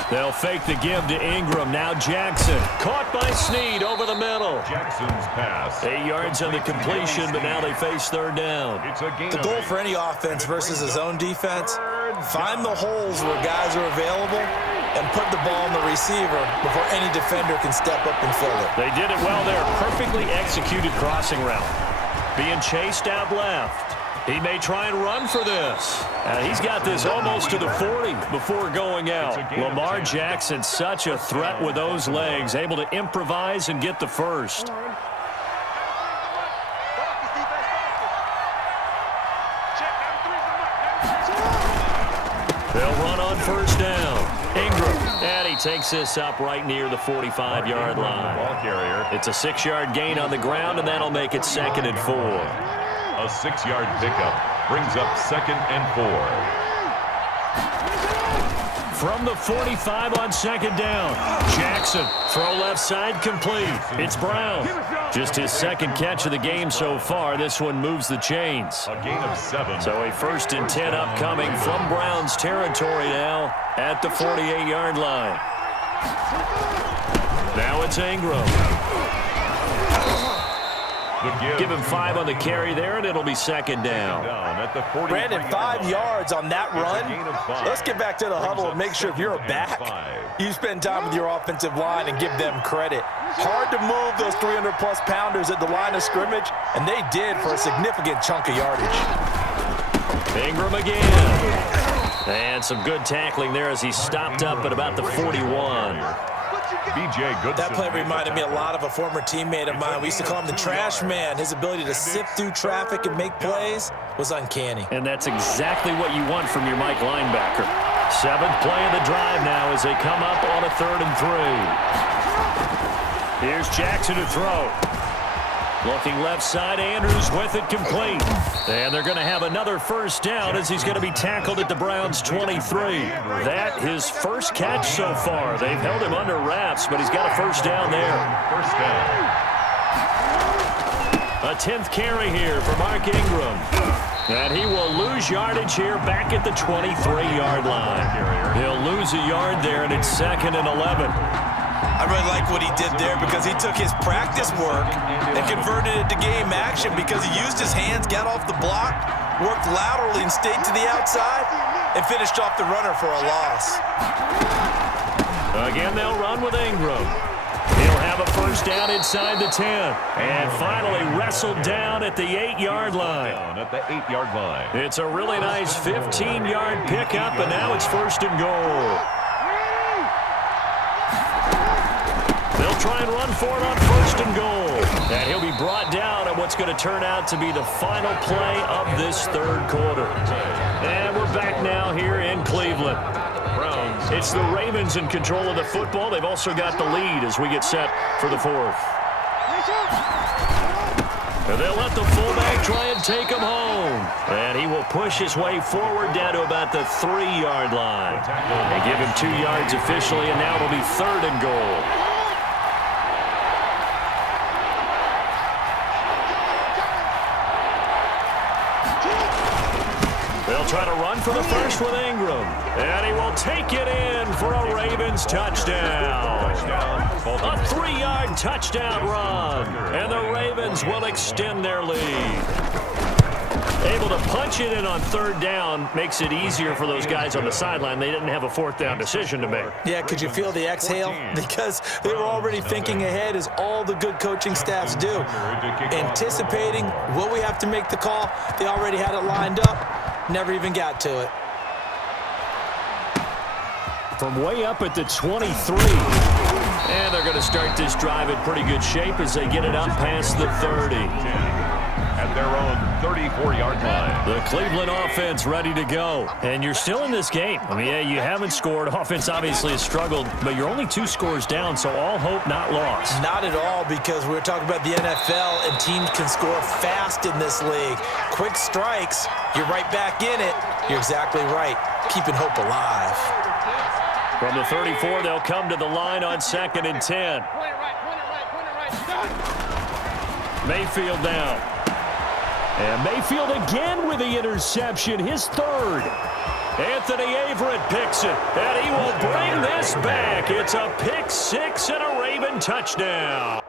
They'll fake the give to Ingram. Now Jackson. Caught by Snead over the middle. Jackson's pass. 8 yards on the completion, but now they face third down. It's a gain. The goal for any offense versus his own defense, find the holes where guys are available and put the ball on the receiver before any defender can step up and fill it. They did it well there. Perfectly executed crossing route. Being chased out left. He may try and run for this. He's got this almost to the 40 before going out. Lamar Jackson, such a threat with those legs, able to improvise and get the first. They'll run on first down. Ingram, and he takes this up right near the 45-yard line. Ball carrier. It's a 6-yard gain on the ground, and that'll make it second and 4. A 6-yard pickup brings up second and 4. From the 45 on second down. Jackson, throw left side complete. It's Brown. Just his second catch of the game so far. This one moves the chains. A gain of 7. So a first and 10 upcoming from Brown's territory now at the 48-yard line. Now it's Ingram. Give him 5 on the carry there, and it'll be second down. Brandon, 5 yards on that run. Let's get back to the huddle and make sure if you're a back, you spend time with your offensive line and give them credit. Hard to move those 300-plus pounders at the line of scrimmage, and they did for a significant chunk of yardage. Ingram again. And some good tackling there as he stopped up at about the 41. That play reminded me a lot of a former teammate of mine. We used to call him the trash man. His ability to sift through traffic and make plays was uncanny. And that's exactly what you want from your Mike linebacker. 7th play of the drive now as they come up on a 3rd and 3. Here's Jackson to throw. Looking left side, Andrews with it complete. And they're going to have another first down as he's going to be tackled at the Browns' 23. That his first catch so far. They've held him under wraps, but he's got a first down there. First down. A 10th carry here for Mark Ingram. And he will lose yardage here back at the 23-yard line. He'll lose a yard there, and it's 2nd and 11. I really like what he did there because he took his practice work and converted it to game action because he used his hands, got off the block, worked laterally and stayed to the outside, and finished off the runner for a loss. Again, they'll run with Ingram. He'll have a first down inside the 10. And finally wrestled down at the 8-yard line. At the 8-yard line. It's a really nice 15-yard pickup, and now it's 1st and goal. They'll try and run for it on 1st and goal. And he'll be brought down at what's going to turn out to be the final play of this 3rd quarter. And we're back now here in Cleveland. It's the Ravens in control of the football. They've also got the lead as we get set for the 4th. And they'll let the fullback try and take him home. And he will push his way forward down to about the 3-yard line. They give him 2 yards officially, and now it'll be 3rd and goal. They'll try to run for the first with Ingram. And he will take it in for a Ravens touchdown. A 3-yard touchdown run. And the Ravens will extend their lead. Able to punch it in on third down makes it easier for those guys on the sideline. They didn't have a fourth down decision to make. Yeah, could you feel the exhale? Because they were already thinking ahead, as all the good coaching staffs do. Anticipating, will we have to make the call? They already had it lined up. Never even got to it. From way up at the 23. And they're going to start this drive in pretty good shape as they get it up past the 30. At their own 34-yard line. The Cleveland offense ready to go. And you're still in this game. I mean, yeah, you haven't scored. Offense obviously has struggled, but you're only 2 scores down, so all hope not lost. Not at all, because we're talking about the NFL, and teams can score fast in this league. Quick strikes, you're right back in it. You're exactly right. Keeping hope alive. From the 34, they'll come to the line on 2nd and 10. Mayfield down. And Mayfield again with the interception, his 3rd. Anthony Averett picks it, and he will bring this back. It's a pick 6 and a Raven touchdown.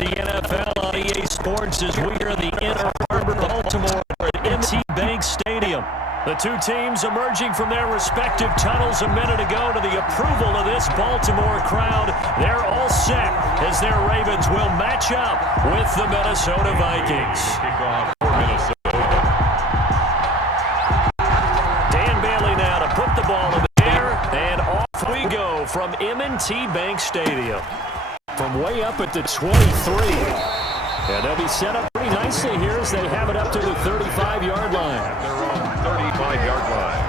the NFL on EA Sports as we are in the Inner Harbor, Baltimore at M&T Bank Stadium. The two teams emerging from their respective tunnels a minute ago to the approval of this Baltimore crowd. They're all set as their Ravens will match up with the Minnesota Vikings. Kickoff for Minnesota. Dan Bailey now to put the ball in the air, and off we go from M&T Bank Stadium. From way up at the 23. And they'll be set up pretty nicely here as they have it up to the 35-yard line. At their own 35-yard line.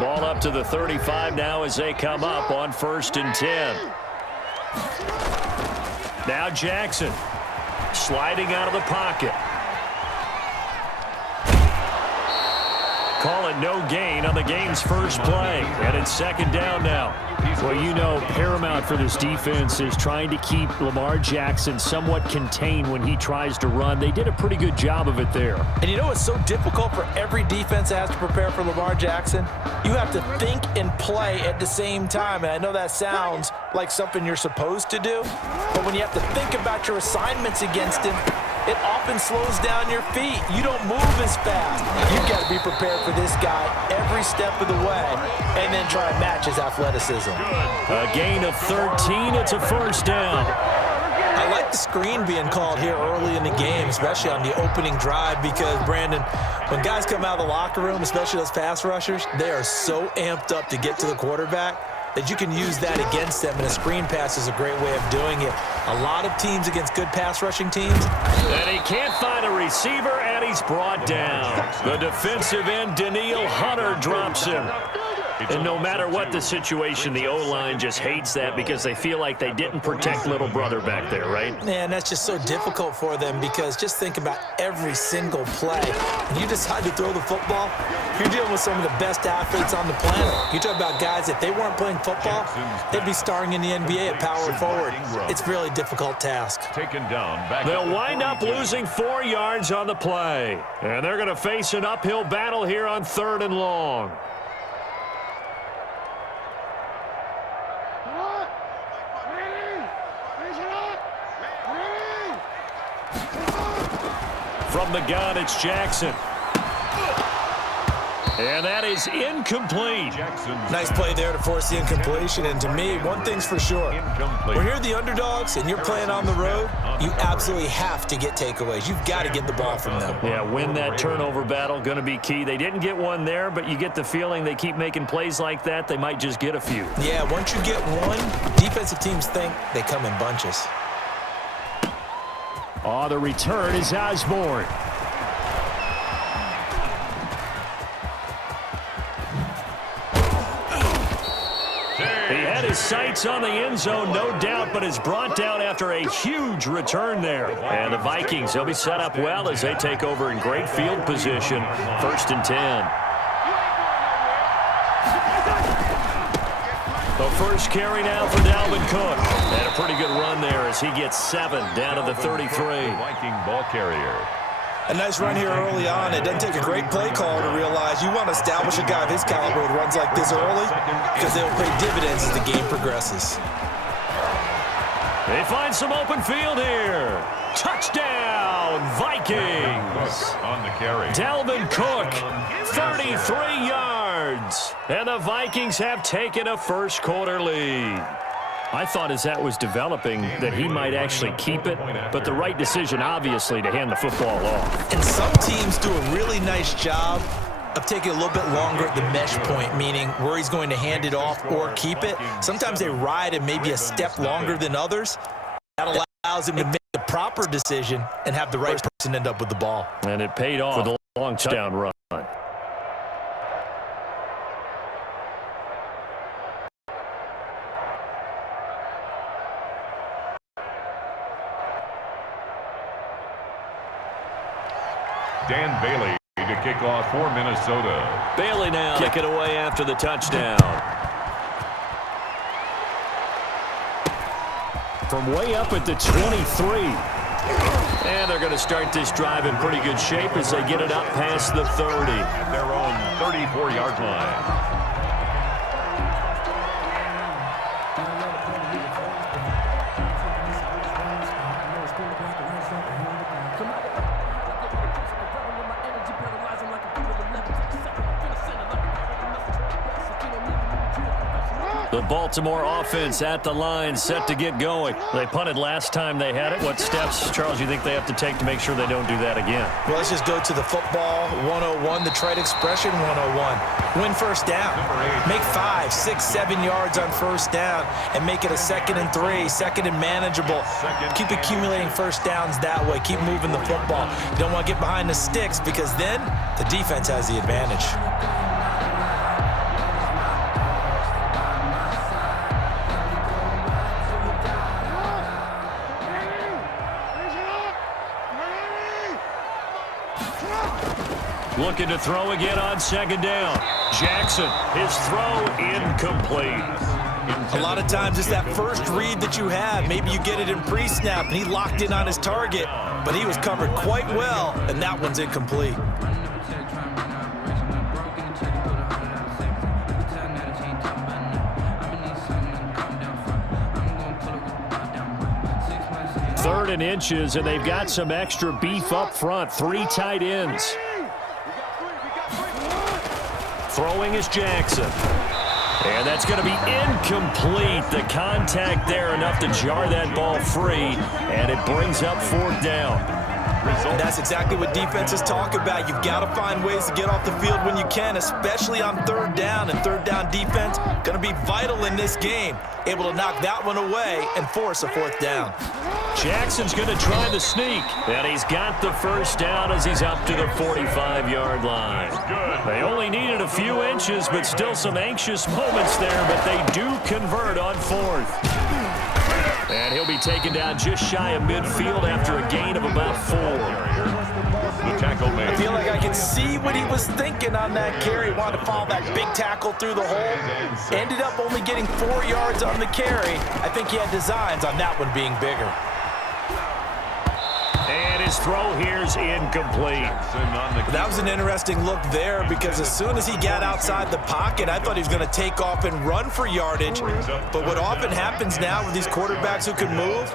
Ball up to the 35 now as they come up on 1st and 10. Now Jackson sliding out of the pocket. Call it no gain on the game's first play. And it's 2nd down now. Well, you know, paramount for this defense is trying to keep Lamar Jackson somewhat contained when he tries to run. They did a pretty good job of it there. And you know it's so difficult for every defense that has to prepare for Lamar Jackson? You have to think and play at the same time. And I know that sounds like something you're supposed to do. But when you have to think about your assignments against him, it often slows down your feet. You don't move as fast. You've got to be prepared for this guy every step of the way and then try to match his athleticism. A gain of 13. It's a 1st down. I like the screen being called here early in the game, especially on the opening drive, because, Brandon, when guys come out of the locker room, especially those pass rushers, they are so amped up to get to the quarterback that you can use that against them, and a screen pass is a great way of doing it. A lot of teams against good pass rushing teams. And he can't find a receiver, and he's brought down. The defensive end, Danielle Hunter, drops him. And no matter what the situation, the O-line just hates that because they feel like they didn't protect little brother back there, right? Man, that's just so difficult for them because just think about every single play. When you decide to throw the football, you're dealing with some of the best athletes on the planet. You talk about guys, if they weren't playing football, they'd be starring in the NBA at power forward. It's a really difficult task. Taken down. Back They'll wind up losing 4 yards on the play. And they're going to face an uphill battle here on 3rd and long. From the gun, it's Jackson. And that is incomplete. Nice play there to force the incompletion. And to me, one thing's for sure. When you're the underdogs and you're playing on the road, you absolutely have to get takeaways. You've got to get the ball from them. Yeah, win that turnover battle, going to be key. They didn't get one there, but you get the feeling they keep making plays like that, they might just get a few. Yeah, once you get one, defensive teams think they come in bunches. Oh, the return is Osborne. He had his sights on the end zone, no doubt, but is brought down after a huge return there. And the Vikings, they'll be set up well as they take over in great field position. 1st and 10. The first carry now for Dalvin Cook. And a pretty good run there as he gets 7 down to the 33. Viking ball carrier. A nice run here early on. It doesn't take a great play call to realize you want to establish a guy of his caliber with runs like this early because they'll pay dividends as the game progresses. They find some open field here. Touchdown, Vikings. On the carry. Dalvin Cook, 33 yards. And the Vikings have taken a first quarter lead. I thought as that was developing that he might actually keep it, but the right decision, obviously, to hand the football off. And some teams do a really nice job of taking a little bit longer at the mesh point, meaning where he's going to hand it off or keep it. Sometimes they ride it maybe a step longer than others. That allows him to make the proper decision and have the right person end up with the ball. And it paid off with a long touchdown run. Dan Bailey to kick off for Minnesota. Bailey now kick it away after the touchdown. From way up at the 23. And they're going to start this drive in pretty good shape as they get it up past the 30. At their own 34-yard line. The Baltimore offense at the line, set to get going. They punted last time they had it. What steps, Charles, you think they have to take to make sure they don't do that again? Well, let's just go to the football 101, the trade expression 101. Win first down. Make 5, 6, 7 yards on first down and make it a 2nd and 3, 2nd and manageable. Keep accumulating first downs that way. Keep moving the football. You don't want to get behind the sticks because then the defense has the advantage. Looking to throw again on 2nd down. Jackson, his throw incomplete. A lot of times it's that first read that you have. Maybe you get it in pre-snap, and he locked in on his target, but he was covered quite well, and that one's incomplete. Third and inches, and they've got some extra beef up front. 3 tight ends. Throwing is Jackson. And that's going to be incomplete. The contact there enough to jar that ball free, and it brings up 4th down. And that's exactly what defenses talk about. You've got to find ways to get off the field when you can, especially on 3rd down. And 3rd down defense going to be vital in this game. Able to knock that one away and force a 4th down. Jackson's going to try the sneak, and he's got the first down as he's up to the 45-yard line. They only needed a few inches, but still some anxious moments there, but they do convert on 4th. And he'll be taken down just shy of midfield after a gain of about 4. The tackle made. I feel like I can see what he was thinking on that carry. Wanted to follow that big tackle through the hole. Ended up only getting 4 yards on the carry. I think he had designs on that one being bigger. And his throw here's incomplete. That was an interesting look there because as soon as he got outside the pocket, I thought he was going to take off and run for yardage. But what often happens now with these quarterbacks who can move,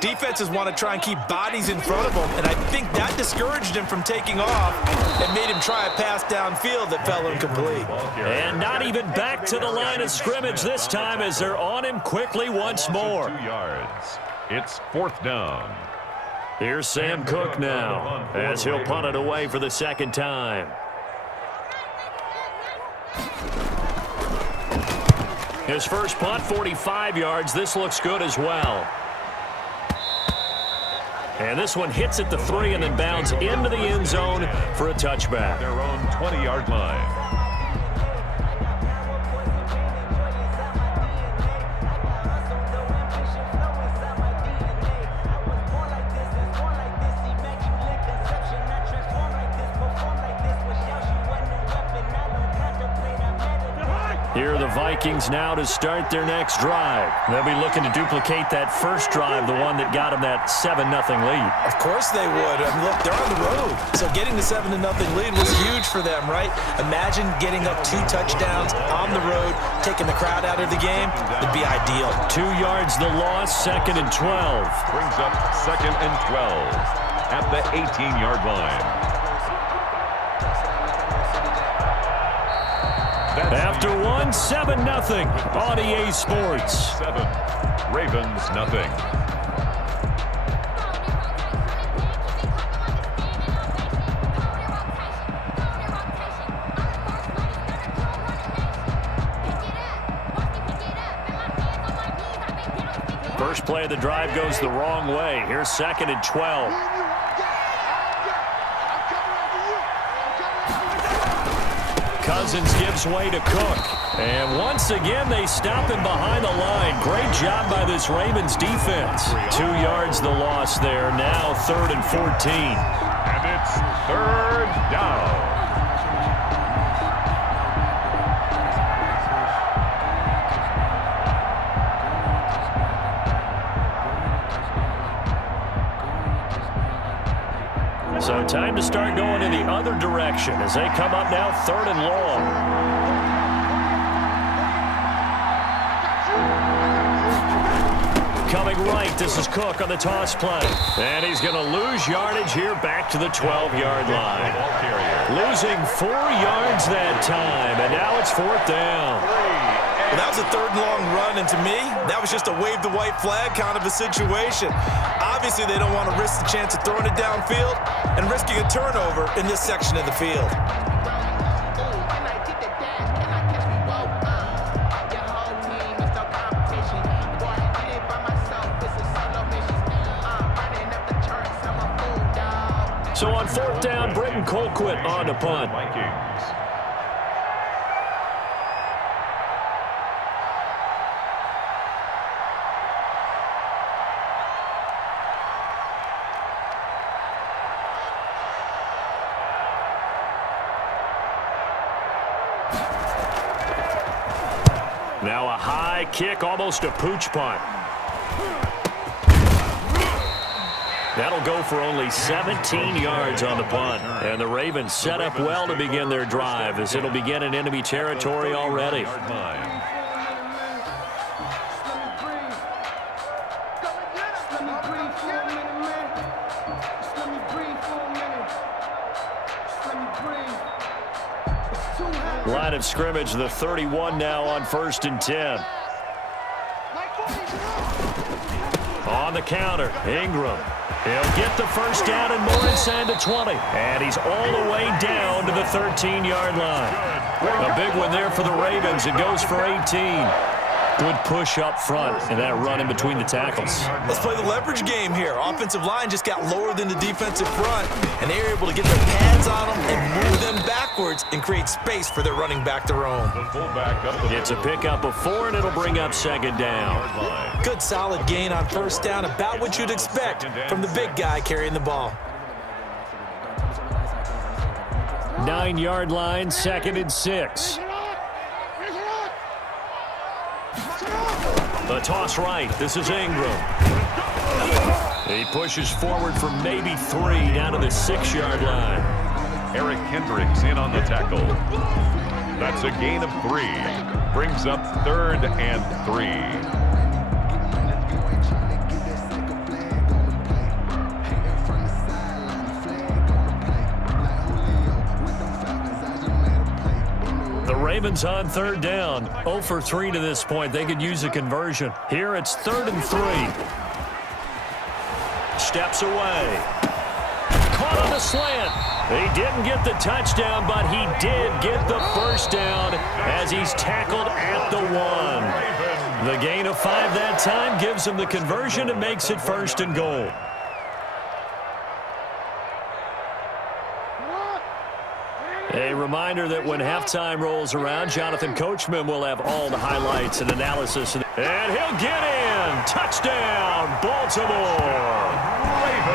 defenses want to try and keep bodies in front of them, and I think that discouraged him from taking off and made him try a pass downfield that fell incomplete. And not even back to the line of scrimmage this time as they're on him quickly once more. 2 yards. It's 4th down. Here's Sam Cook now as he'll punt it away for the 2nd time. His first punt, 45 yards. This looks good as well. And this one hits at the 3 and then bounds into the end zone for a touchback. Their own 20-yard line. Here are the Vikings now to start their next drive. They'll be looking to duplicate that first drive, the one that got them that 7-0 lead. Of course they would. I mean, look, they're on the road. So getting the 7-0 lead was huge for them, right? Imagine getting up 2 touchdowns on the road, taking the crowd out of the game. It'd be ideal. 2 yards the loss, 2nd and 12. Brings up 2nd and 12 at the 18-yard line. After 7-0 on EA Sports. 7, Ravens nothing. First play of the drive goes the wrong way. Here's 2nd and 12. Cousins gives way to Cook. And once again, they stop him behind the line. Great job by this Ravens defense. 2 yards the loss there. Now 3rd and 14. And it's 3rd down. So time to start going in the other direction as they come up now 3rd and long. Coming right, this is Cook on the toss play. And he's going to lose yardage here back to the 12-yard line. Losing 4 yards that time, and now it's 4th down. Well, that was a 3rd and long run, and to me, that was just a wave the white flag kind of a situation. Obviously, they don't want to risk the chance of throwing it downfield and risking a turnover in this section of the field. So on 4th down, Britton Colquitt on the punt. Now a high kick, almost a pooch punt. That'll go for only 17 yards on the punt. And the Ravens set up well to begin their drive as it'll begin in enemy territory already. Line of scrimmage, the 31 now on 1st and 10. On the counter, Ingram. He'll get the first down and more inside the 20. And he's all the way down to the 13-yard line. A big one there for the Ravens. It goes for 18. Good push up front and that run in between the tackles. Let's play the leverage game here. Offensive line just got lower than the defensive front, and they were able to get their pads on them and move them backwards and create space for their running back to roam. It's a pickup of 4, and it'll bring up 2nd down. Good solid gain on 1st down, about what you'd expect from the big guy carrying the ball. 9-yard line, 2nd and 6. The toss right. This is Ingram. He pushes forward for maybe 3 down to the 6-yard line. Eric Kendricks in on the tackle. That's a gain of 3. Brings up 3rd and 3. Ravens on 3rd down. 0 for 3 to this point. They could use a conversion. Here it's 3rd and 3. Steps away. Caught on the slant. He didn't get the touchdown, but he did get the first down as he's tackled at the 1. The gain of 5 that time gives him the conversion and makes it 1st and goal. A reminder that when halftime rolls around, Jonathan Coachman will have all the highlights and analysis. And he'll get in. Touchdown, Baltimore.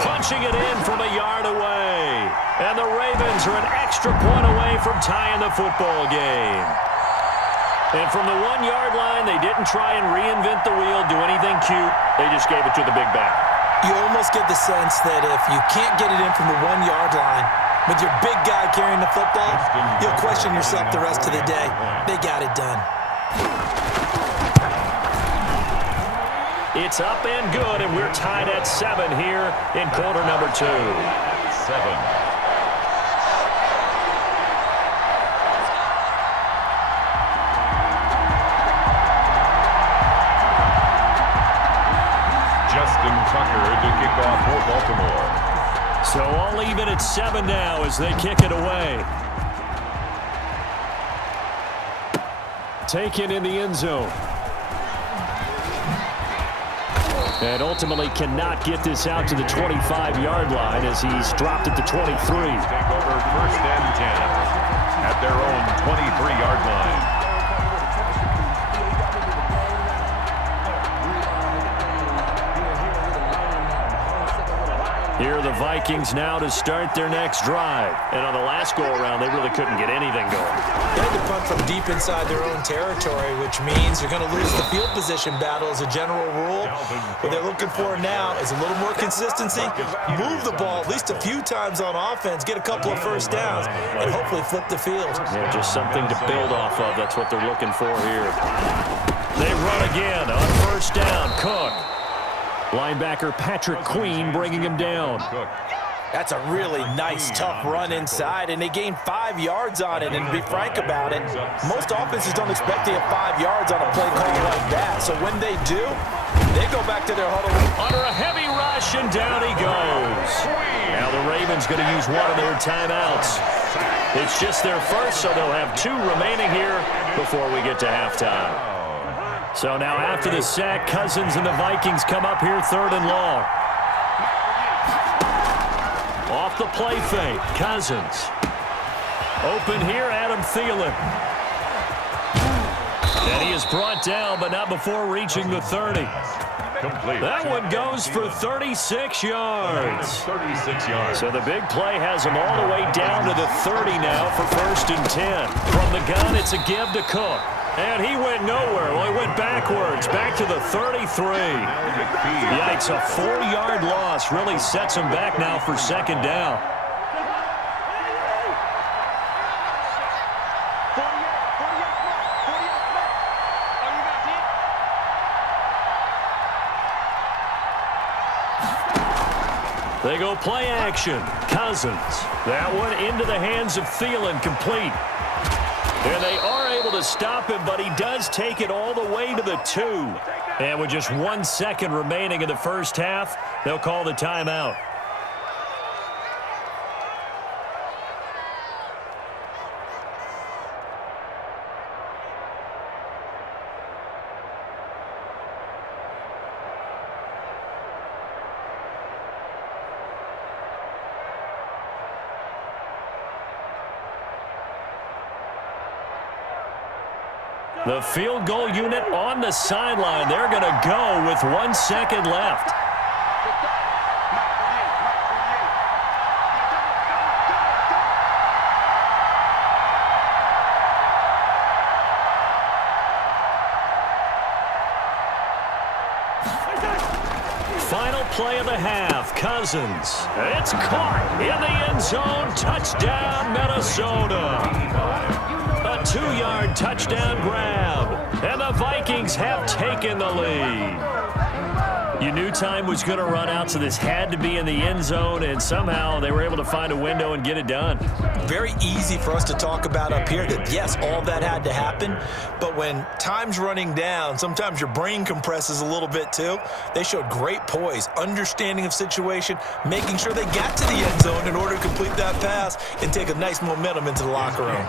Punching it in from a yard away. And the Ravens are an extra point away from tying the football game. And from the 1-yard line, they didn't try and reinvent the wheel, do anything cute. They just gave it to the big back. You almost get the sense that if you can't get it in from the 1-yard line, with your big guy carrying the football, you'll question yourself the rest of the day. They got it done. It's up and good, and we're tied at 7 here in quarter number 2. 7. To kick off for Baltimore. So all even at 7 now as they kick it away. Taken in the end zone. And ultimately cannot get this out to the 25-yard line as he's dropped at the 23. Take over 1st and 10 at their own 23-yard line. Here are the Vikings now to start their next drive. And on the last go-around, they really couldn't get anything going. They had to punt from deep inside their own territory, which means they're going to lose the field position battle as a general rule. What they're looking for now is a little more consistency, move the ball at least a few times on offense, get a couple of first downs, and hopefully flip the field. Yeah, just something to build off of. That's what they're looking for here. They run again on first down. Cook. Linebacker Patrick Queen bringing him down. That's a really nice, tough run inside, and they gained 5 yards on it. And to be frank about it, most offenses don't expect to get 5 yards on a play call like that. So when they do, they go back to their huddle. Under a heavy rush, and down he goes. Now the Ravens going to use one of their timeouts. It's just their first, so they'll have 2 remaining here before we get to halftime. So now after the sack, Cousins and the Vikings come up here 3rd and long. Off the play fake, Cousins. Open here, Adam Thielen. And he is brought down, but not before reaching the 30. Complete. That one goes for 36 yards. 36 yards. So the big play has him all the way down to the 30 now for 1st and 10. From the gun, it's a give to Cook. And he went nowhere. Well, he went backwards, back to the 33. Yikes, a 4-yard loss really sets him back now for 2nd down. They go play action. Cousins. That one into the hands of Thielen, complete. And they are able to stop him, but he does take it all the way to the 2. And with just 1 second remaining in the first half, they'll call the timeout. The field goal unit on the sideline. They're going to go with 1 second left. Final play of the half. Cousins. It's caught in the end zone. Touchdown, Minnesota. A 2-yard touchdown grab, and the Vikings have taken the lead. You knew time was going to run out, so this had to be in the end zone, and somehow they were able to find a window and get it done. Very easy for us to talk about up here that, yes, all that had to happen, but when time's running down, sometimes your brain compresses a little bit too. They showed great poise, understanding of situation, making sure they got to the end zone in order to complete that pass and take a nice momentum into the locker room.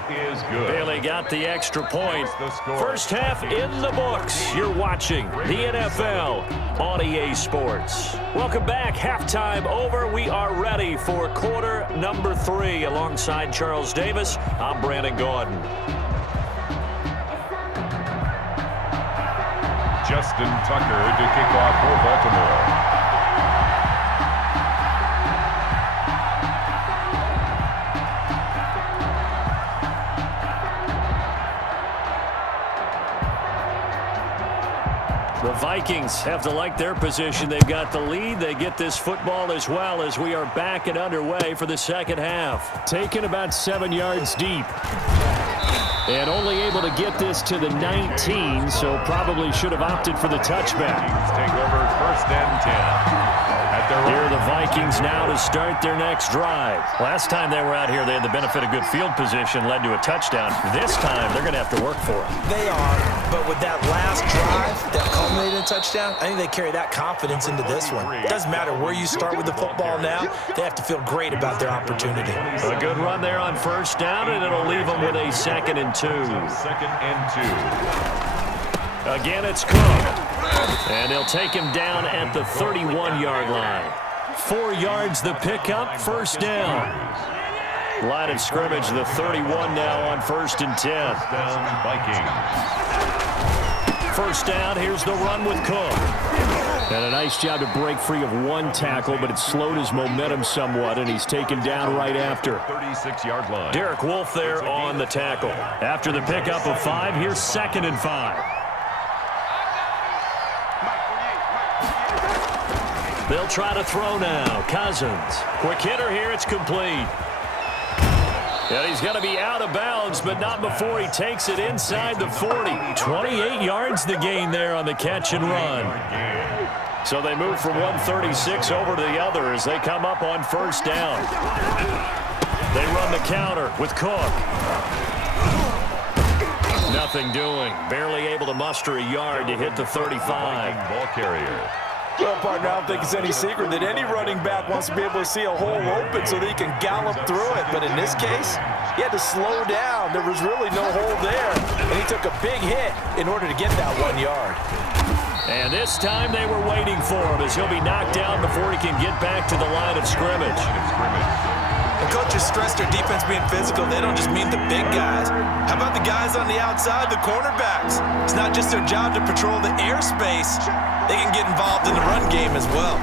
Bailey got the extra point. First half in the books. You're watching the NFL on EA Sports. Welcome back. Halftime over. We are ready for quarter number 3 alongside Charles Davis. I'm Brandon Gordon. Justin Tucker to kick off for Baltimore. The Vikings have to like their position. They've got the lead. They get this football as well as we are back and underway for the second half. Taken about 7 yards deep. And only able to get this to the 19, so probably should have opted for the touchback. Take over 1st and 10. Here are the Vikings now to start their next drive. Last time they were out here, they had the benefit of good field position, led to a touchdown. This time, they're going to have to work for it. They are, but with that last drive that culminated in a touchdown, I think they carry that confidence into this one. It doesn't matter where you start with the football now. They have to feel great about their opportunity. A good run there on first down, and it'll leave them with a 2nd and 2. 2nd and 2. Again, it's Cook. And they'll take him down at the 31-yard line. 4 yards the pickup, first down. Line of scrimmage, the 31 now on 1st and 10. Vikings. First down, here's the run with Cook. And a nice job to break free of one tackle, but it slowed his momentum somewhat, and he's taken down right after. 36-yard line. Derek Wolfe there on the tackle. After the pickup of 5, here's 2nd and 5. They'll try to throw now. Cousins. Quick hitter here. It's complete. And he's going to be out of bounds, but not before he takes it inside the 40. 28 yards the gain there on the catch and run. So they move from 136 over to the other as they come up on 1st down. They run the counter with Cook. Nothing doing. Barely able to muster a yard to hit the 35. Ball carrier. Well, partner, I don't think it's any secret that any running back wants to be able to see a hole open so that he can gallop through it. But in this case, he had to slow down. There was really no hole there, and he took a big hit in order to get that 1 yard. And this time they were waiting for him as he'll be knocked down before he can get back to the line of scrimmage. When coaches stress their defense being physical, they don't just mean the big guys. How about the guys on the outside, the cornerbacks? It's not just their job to patrol the airspace. They can get involved in the run game as well.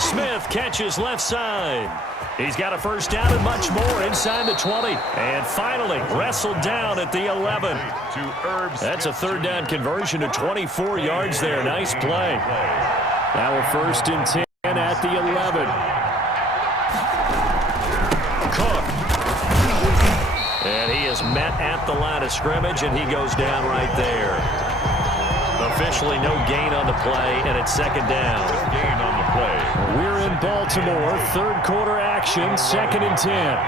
Smith catches left side. He's got a 1st down and much more inside the 20. And finally wrestled down at the 11. That's a 3rd down conversion to 24 yards there. Nice play. Now a 1st and 10 at the 11. Cook. And he is met at the line of scrimmage, and he goes down right there. Officially no gain on the play, and it's 2nd down. Gain on the play. We're in Baltimore, 3rd quarter action, 2nd and 10.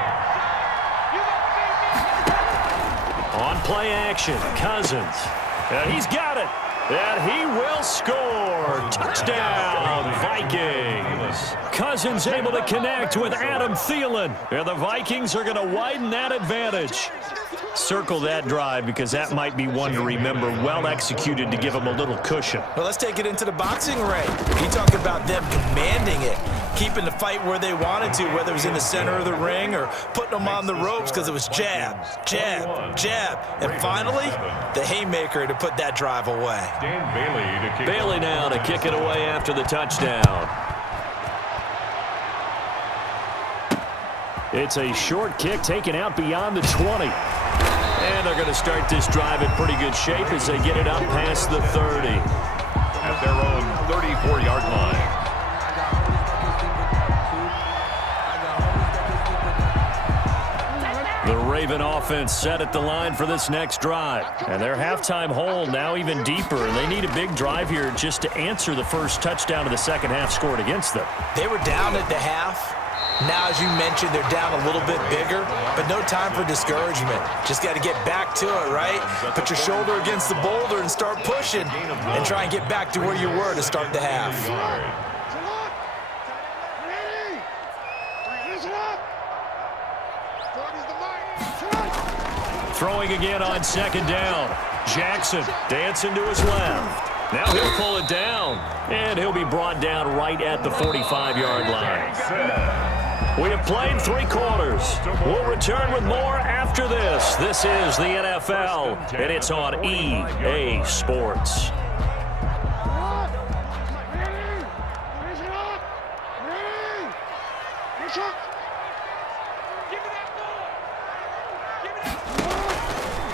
On play action, Cousins. And he's got it. And he will score. Touchdown, Vikings. Cousins able to connect with Adam Thielen. And the Vikings are going to widen that advantage. Circle that drive because that might be one to remember. Well executed to give them a little cushion. Well, let's take it into the boxing ring. You talk about them commanding it, keeping the fight where they wanted to, whether it was in the center of the ring or putting them on the ropes because it was jab, jab, jab. And finally, the haymaker to put that drive away. Dan Bailey to kick. Bailey now to kick it away after the touchdown. It's a short kick taken out beyond the 20. And they're going to start this drive in pretty good shape as they get it up past the 30. At their own 34-yard line. The Raven offense set at the line for this next drive. And their halftime hole now even deeper. And they need a big drive here just to answer the first touchdown of the second half scored against them. They were down at the half. Now, as you mentioned, they're down a little bit bigger, but no time for discouragement. Just got to get back to it, right? Put your shoulder against the boulder and start pushing and try and get back to where you were to start the half. Throwing again on 2nd down. Jackson dancing to his left. Now he'll pull it down, and he'll be brought down right at the 45-yard line. We have played 3 quarters. We'll return with more after this. This is the NFL, and it's on EA Sports.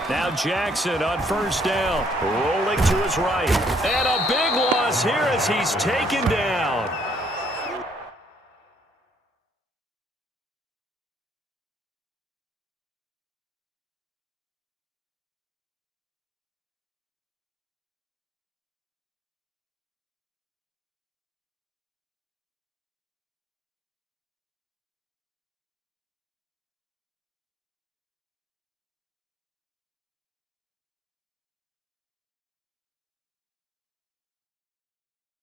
Now Jackson on 1st down, rolling to his right. And a big loss here as he's taken down.